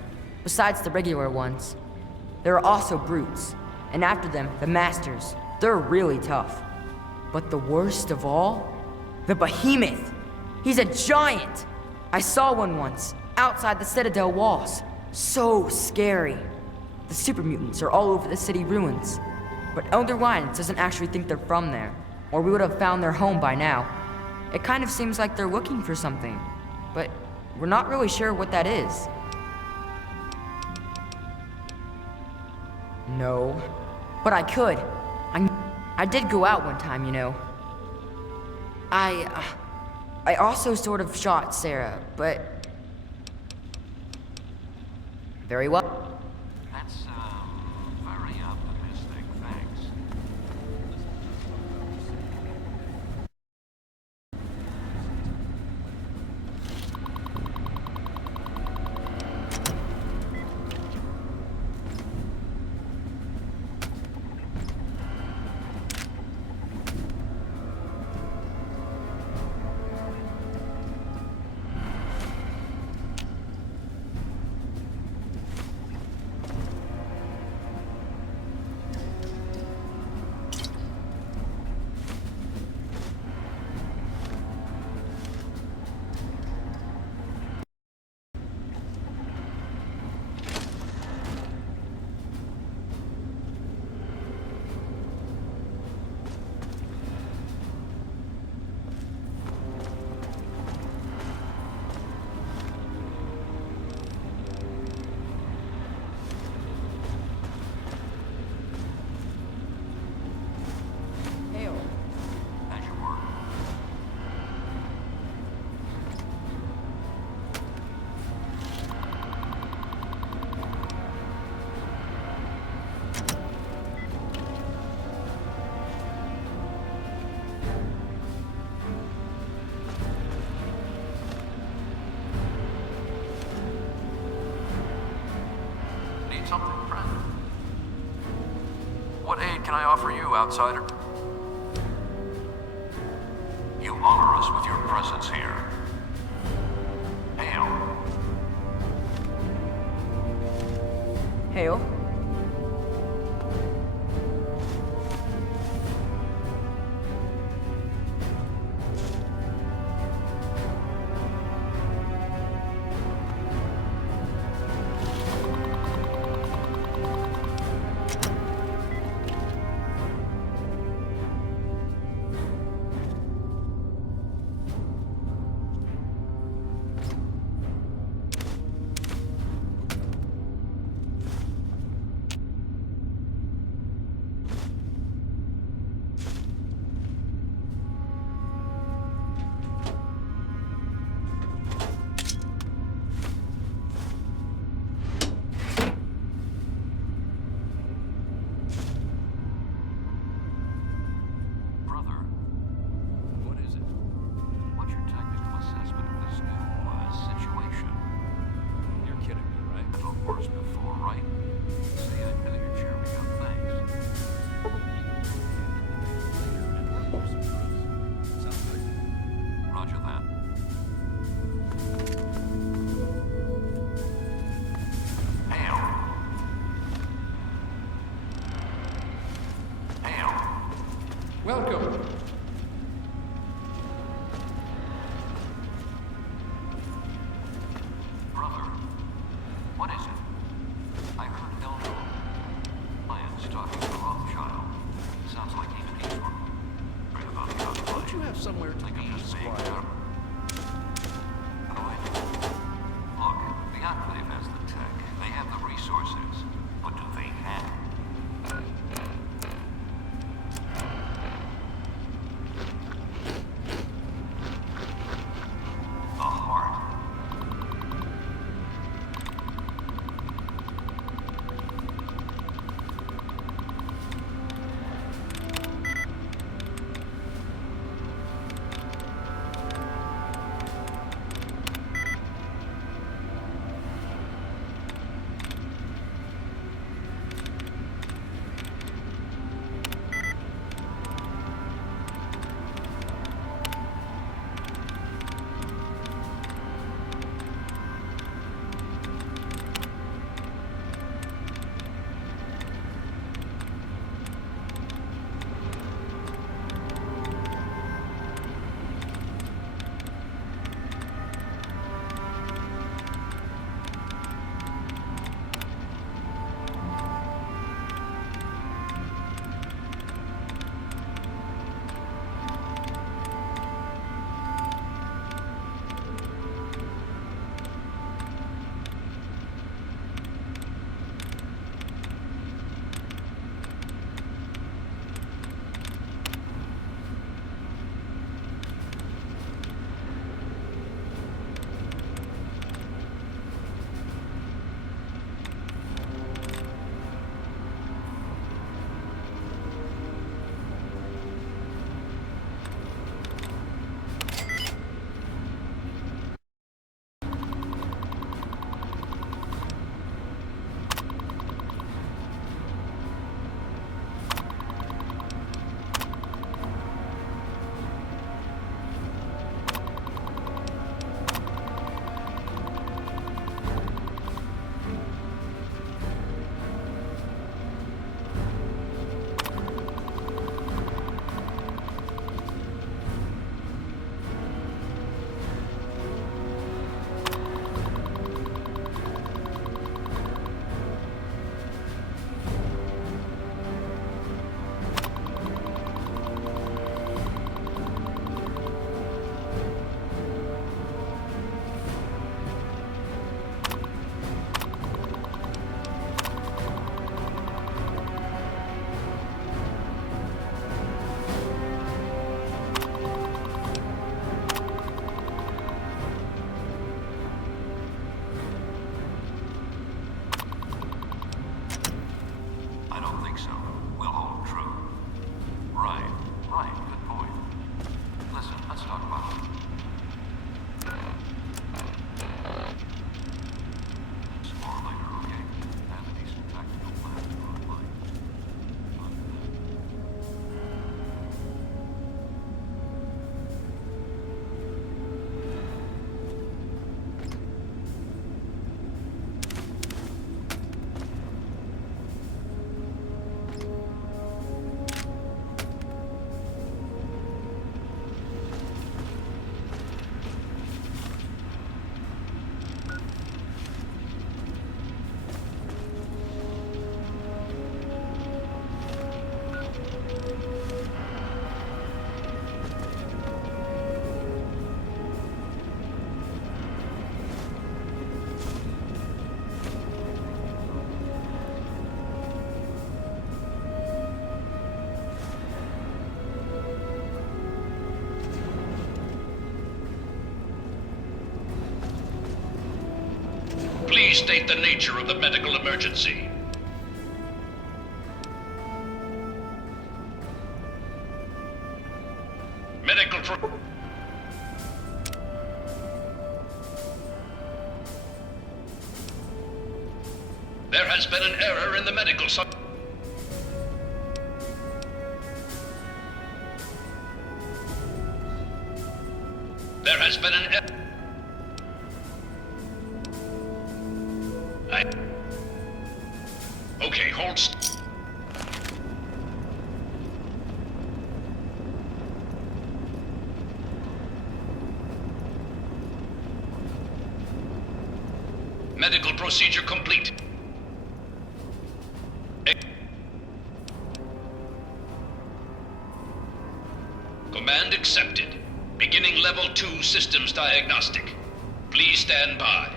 besides the regular ones. There are also brutes, and after them, the masters. They're really tough. But the worst of all? The behemoth! He's a giant! I saw one once, outside the Citadel walls. So scary. The super mutants are all over the city ruins. But Elder Lions doesn't actually think they're from there, or we would have found their home by now. It kind of seems like they're looking for something, but we're not really sure what that is. No, but I could. I did go out one time, you know. I also sort of shot Sarah, but... Very well. That's, very optimistic, thanks. Something, friend? What aid can I offer you, outsider? You honor us with your presence here. Hail. Hail. Brother, what is it? What's your technical assessment of this new situation? You're kidding me, right? A little worse before, right? See, I knew you'd cheer me up. Thanks. Roger that. Hail. Hail. Welcome. Brother, what is it? I heard Elder Lyons talking to Rothchild. Sounds like he's right about the other Don't you have somewhere to be, Squire? Look, the Enclave has the tech. They have the resources. But do they have? The heart. Please state the nature of the medical emergency. Medical There has been an error in the medical There has been an error. Okay, hold Medical procedure complete. Command accepted. Beginning level 2 systems diagnostic. Please stand by.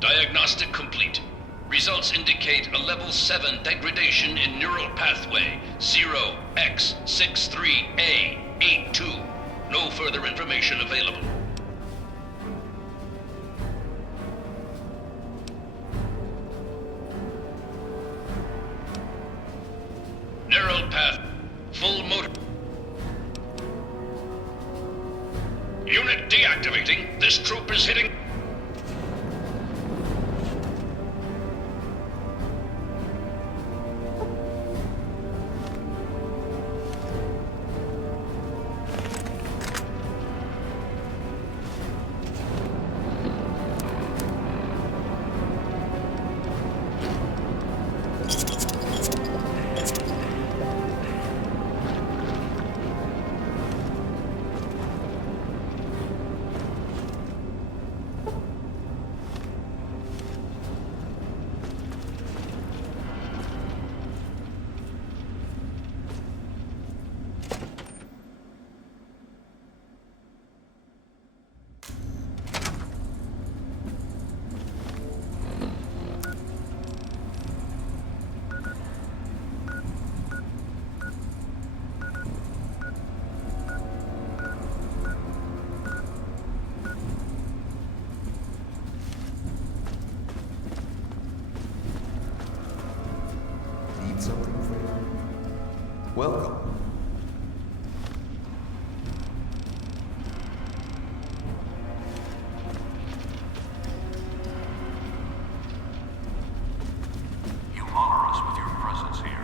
Diagnostic complete. Results indicate a level 7 degradation in neural pathway 0x63A82. No further information available. Neural path, full motor. Unit deactivating. This troop is hitting. Welcome. You honor us with your presence here.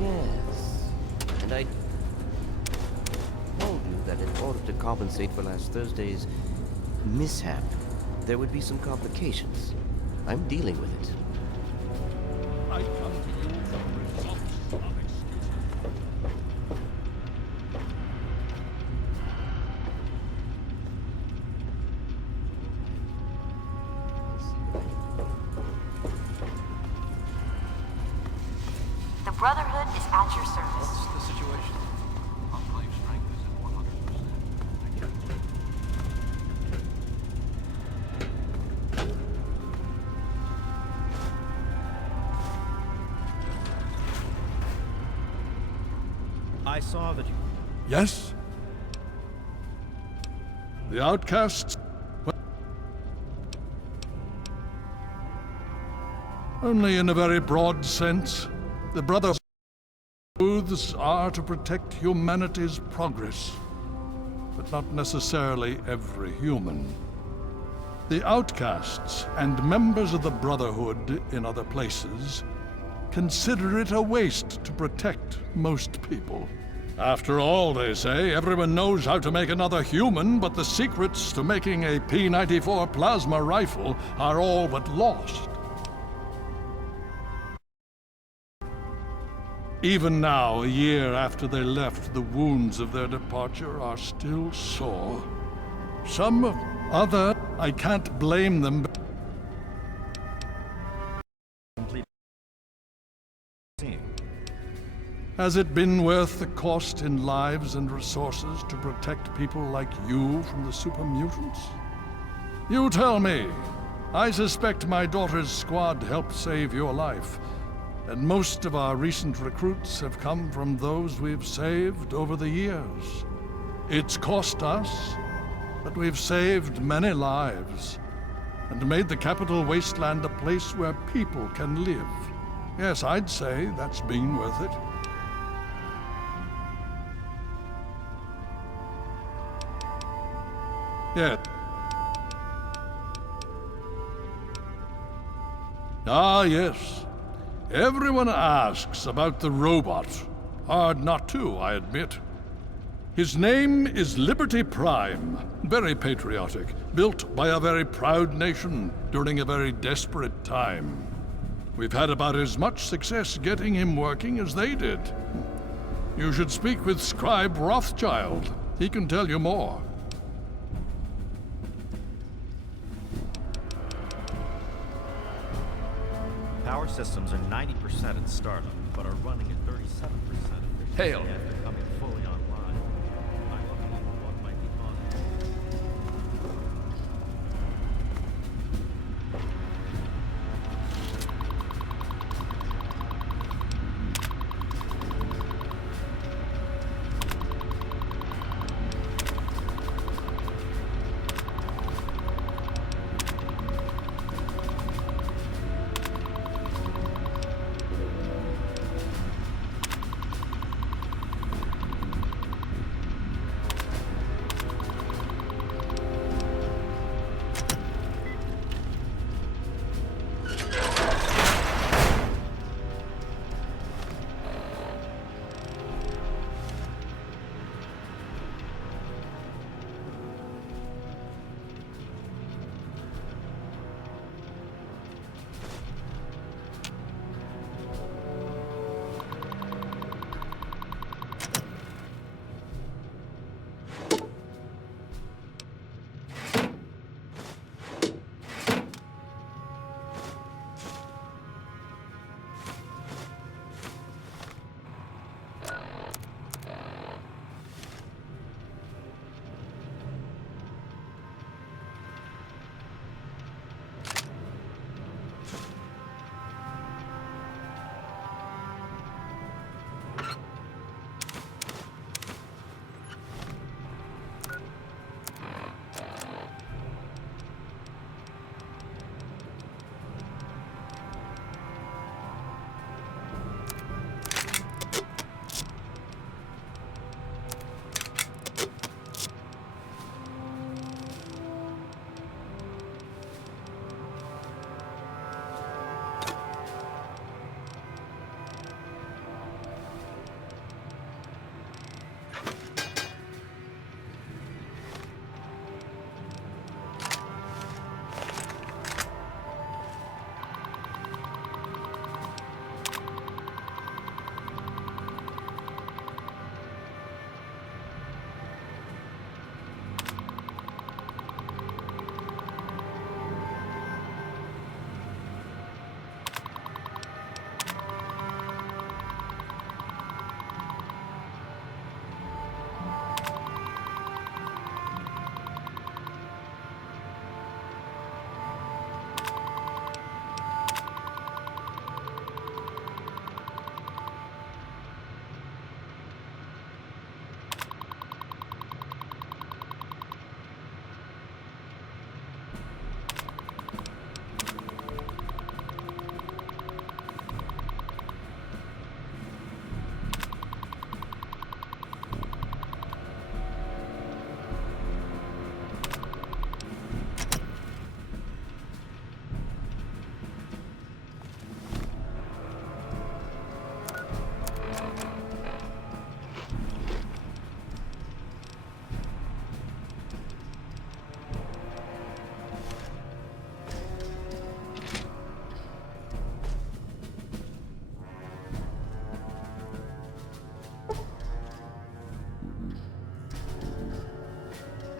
Yes. And I told you that in order to compensate for last Thursday's mishap, there would be some complications. I'm dealing with it. I come to you from results unexcusable. The Brotherhood is at your service. What's the situation? Enclave strength is at 100%. I saw that you... Yes? The outcasts? Only in a very broad sense. The Brotherhood's oaths are to protect humanity's progress, but not necessarily every human. The outcasts and members of the Brotherhood in other places consider it a waste to protect most people. After all, they say, everyone knows how to make another human, but the secrets to making a P-94 plasma rifle are all but lost. Even now, a year after they left, the wounds of their departure are still sore. Some other, I can't blame them. Has it been worth the cost in lives and resources to protect people like you from the super mutants? You tell me. I suspect my daughter's squad helped save your life, and most of our recent recruits have come from those we've saved over the years. It's cost us, but we've saved many lives, and made the capital wasteland a place where people can live. Yes, I'd say that's been worth it. Yeah. Ah, yes. Everyone asks about the robot. Hard not to, I admit. His name is Liberty Prime. Very patriotic. Built by a very proud nation during a very desperate time. We've had about as much success getting him working as they did. You should speak with Scribe Rothchild. He can tell you more. Power systems are 90% at startup, but are running at 37% Hail. after coming fully online. I'm looking into what might be possible.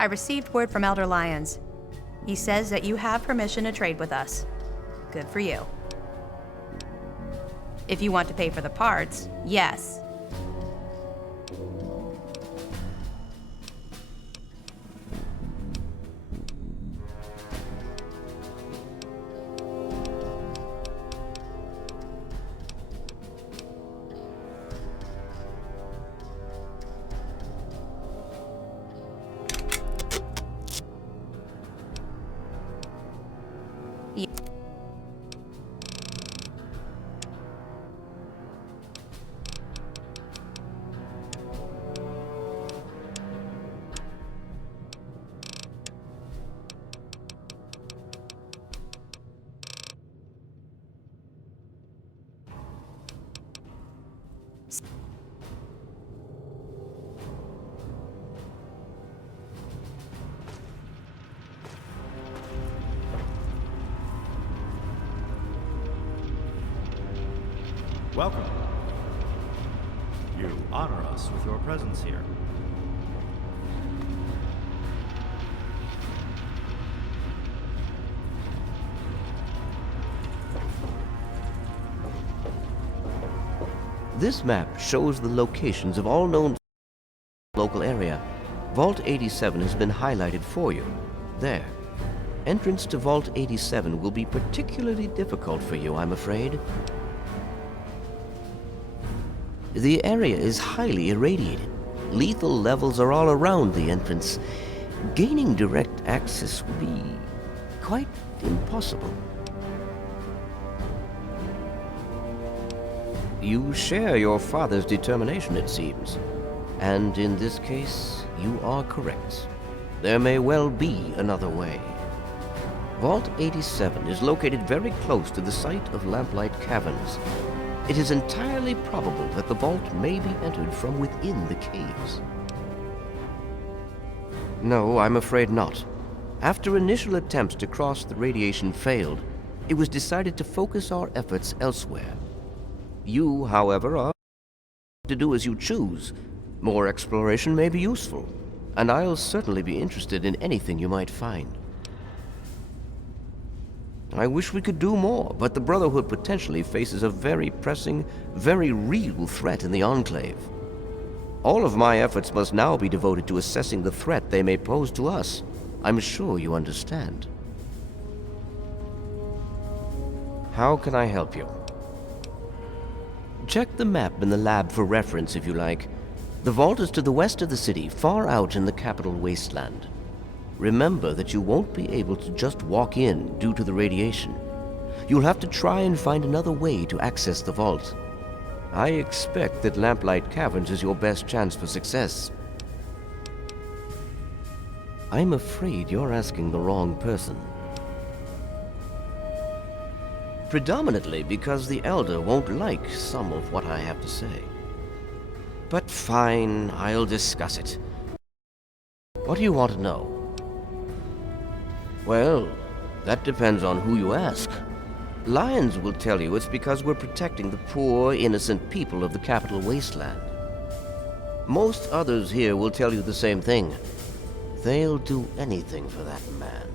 I received word from Elder Lyons. He says that you have permission to trade with us. Good for you. If you want to pay for the parts, yes. Welcome. You honor us with your presence here. This map shows the locations of all known local area. Vault 87 has been highlighted for you. There. Entrance to Vault 87 will be particularly difficult for you, I'm afraid. The area is highly irradiated. Lethal levels are all around the entrance. Gaining direct access will be quite impossible. You share your father's determination, it seems. And in this case, you are correct. There may well be another way. Vault 87 is located very close to the site of Lamplight Caverns. It is entirely probable that the vault may be entered from within the caves. No, I'm afraid not. After initial attempts to cross the radiation failed, it was decided to focus our efforts elsewhere. You, however, are to do as you choose. More exploration may be useful, and I'll certainly be interested in anything you might find. I wish we could do more, but the Brotherhood potentially faces a very pressing, very real threat in the Enclave. All of my efforts must now be devoted to assessing the threat they may pose to us. I'm sure you understand. How can I help you? Check the map in the lab for reference if you like. The vault is to the west of the city, far out in the capital wasteland. Remember that you won't be able to just walk in due to the radiation. You'll have to try and find another way to access the vault. I expect that Lamplight Caverns is your best chance for success. I'm afraid you're asking the wrong person. Predominantly because the Elder won't like some of what I have to say. But fine, I'll discuss it. What do you want to know? Well, that depends on who you ask. Lyons will tell you it's because we're protecting the poor, innocent people of the capital wasteland. Most others here will tell you the same thing. They'll do anything for that man.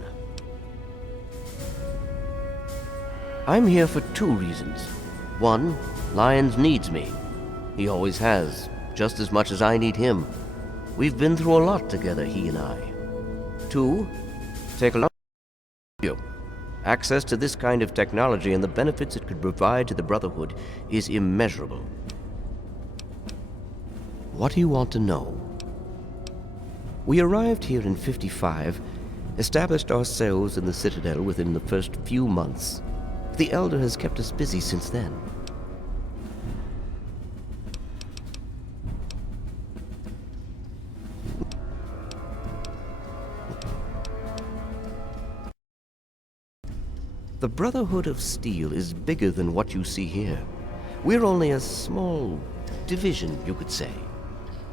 I'm here for two reasons. One, Lyons needs me. He always has, just as much as I need him. We've been through a lot together, he and I. Two, take a look. Access to this kind of technology and the benefits it could provide to the Brotherhood is immeasurable. What do you want to know? We arrived here in '55, established ourselves in the Citadel within the first few months. The Elder has kept us busy since then. The Brotherhood of Steel is bigger than what you see here. We're only a small division, you could say.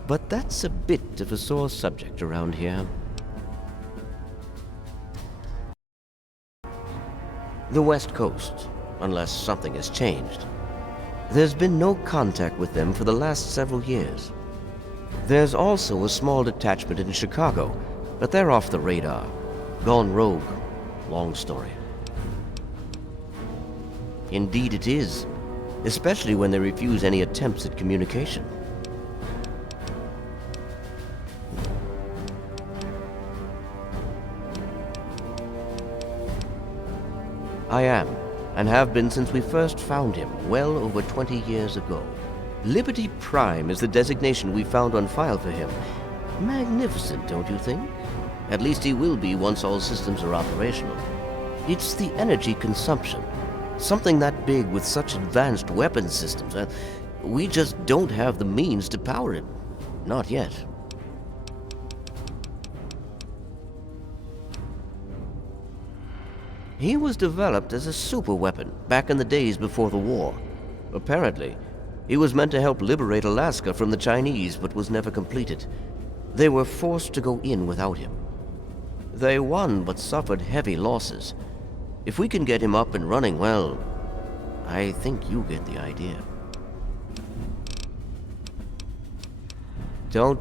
But that's a bit of a sore subject around here. The West Coast, unless something has changed. There's been no contact with them for the last several years. There's also a small detachment in Chicago, But they're off the radar. Gone rogue. Long story. Indeed it is. Especially when they refuse any attempts at communication. I am, and have been since we first found him, well over 20 years ago. Liberty Prime is the designation we found on file for him. Magnificent, don't you think? At least he will be once all systems are operational. It's the energy consumption. Something that big with such advanced weapon systems, we just don't have the means to power it. Not yet. He was developed as a superweapon back in the days before the war. Apparently, he was meant to help liberate Alaska from the Chinese, but was never completed. They were forced to go in without him. They won, but suffered heavy losses. If we can get him up and running, well, I think you get the idea. Don't...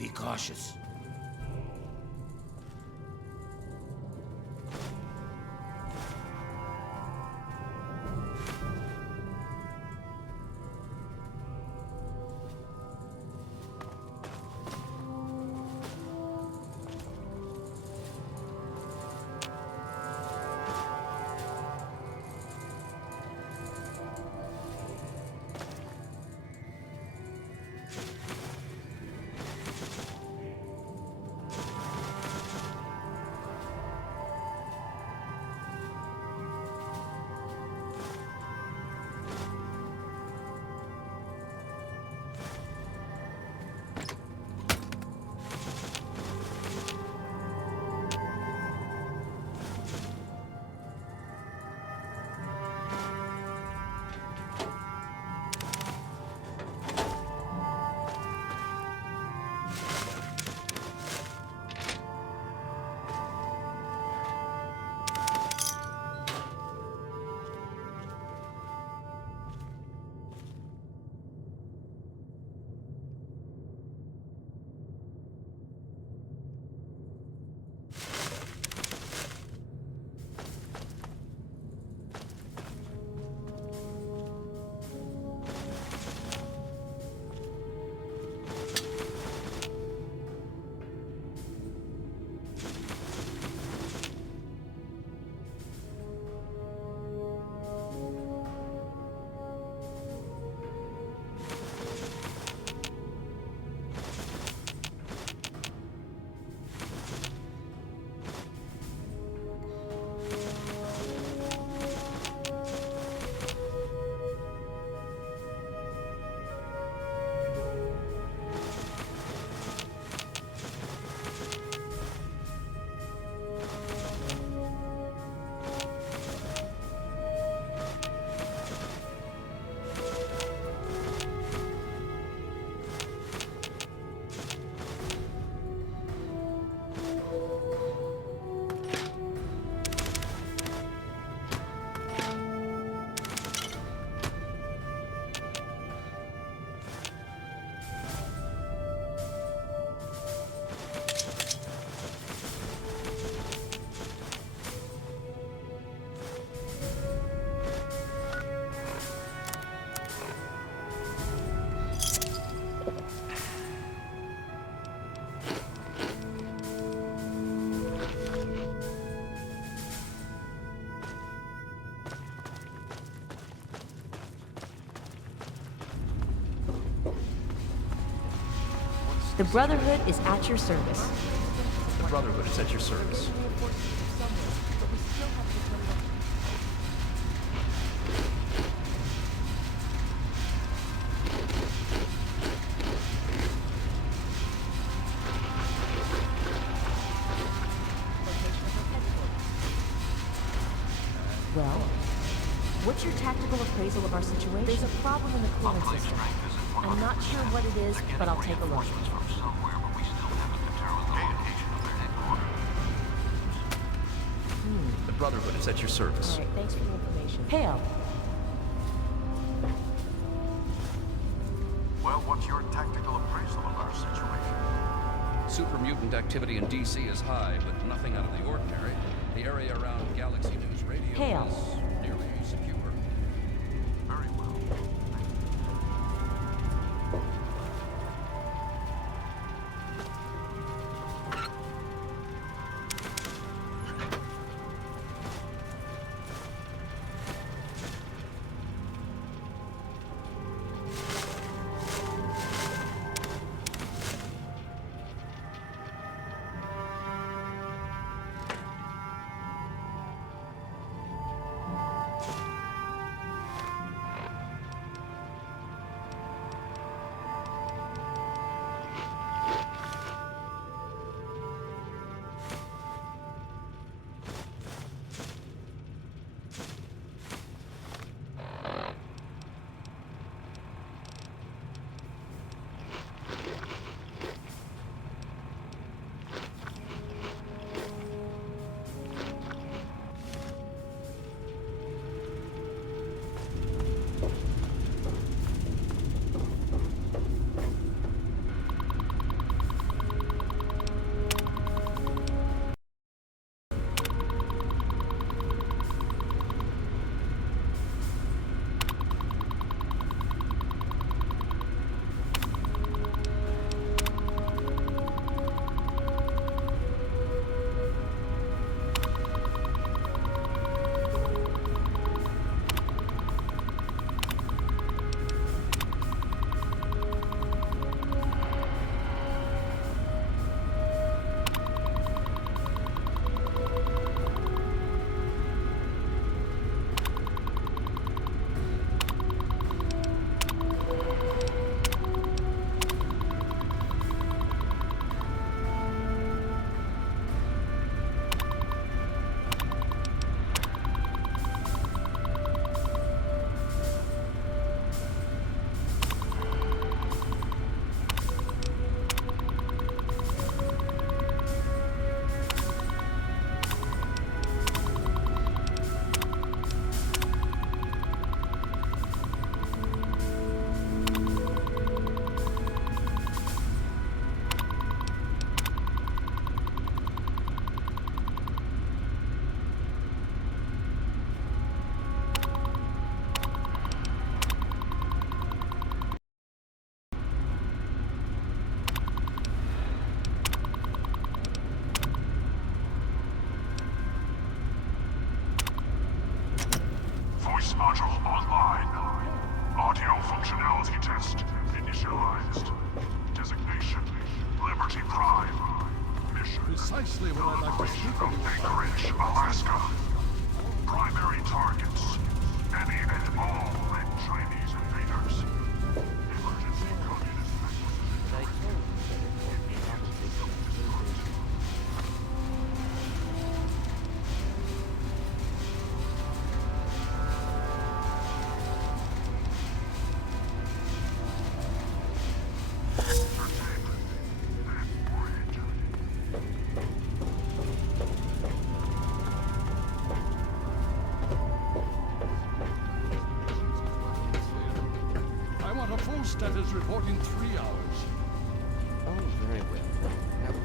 Be cautious. The Brotherhood is at your service. The Brotherhood is at your service. Well, what's your tactical appraisal of our situation? There's a problem in the cooling system. I'm not sure what it is, but I'll take a look. The Brotherhood is at your service. All right, thanks for the information. Hail. Well, what's your tactical appraisal of our situation? Super mutant activity in D.C. is high, but nothing out of the ordinary. The area around Galaxy News Radio Hail. is nearly secure. Very well. that I'd like to speak with you about. Anchorage, Alaska. Primary targets. Any and all Chinese invaders. Emergency communist acquisition. I want a full status report in 3 hours. Oh, very well. Have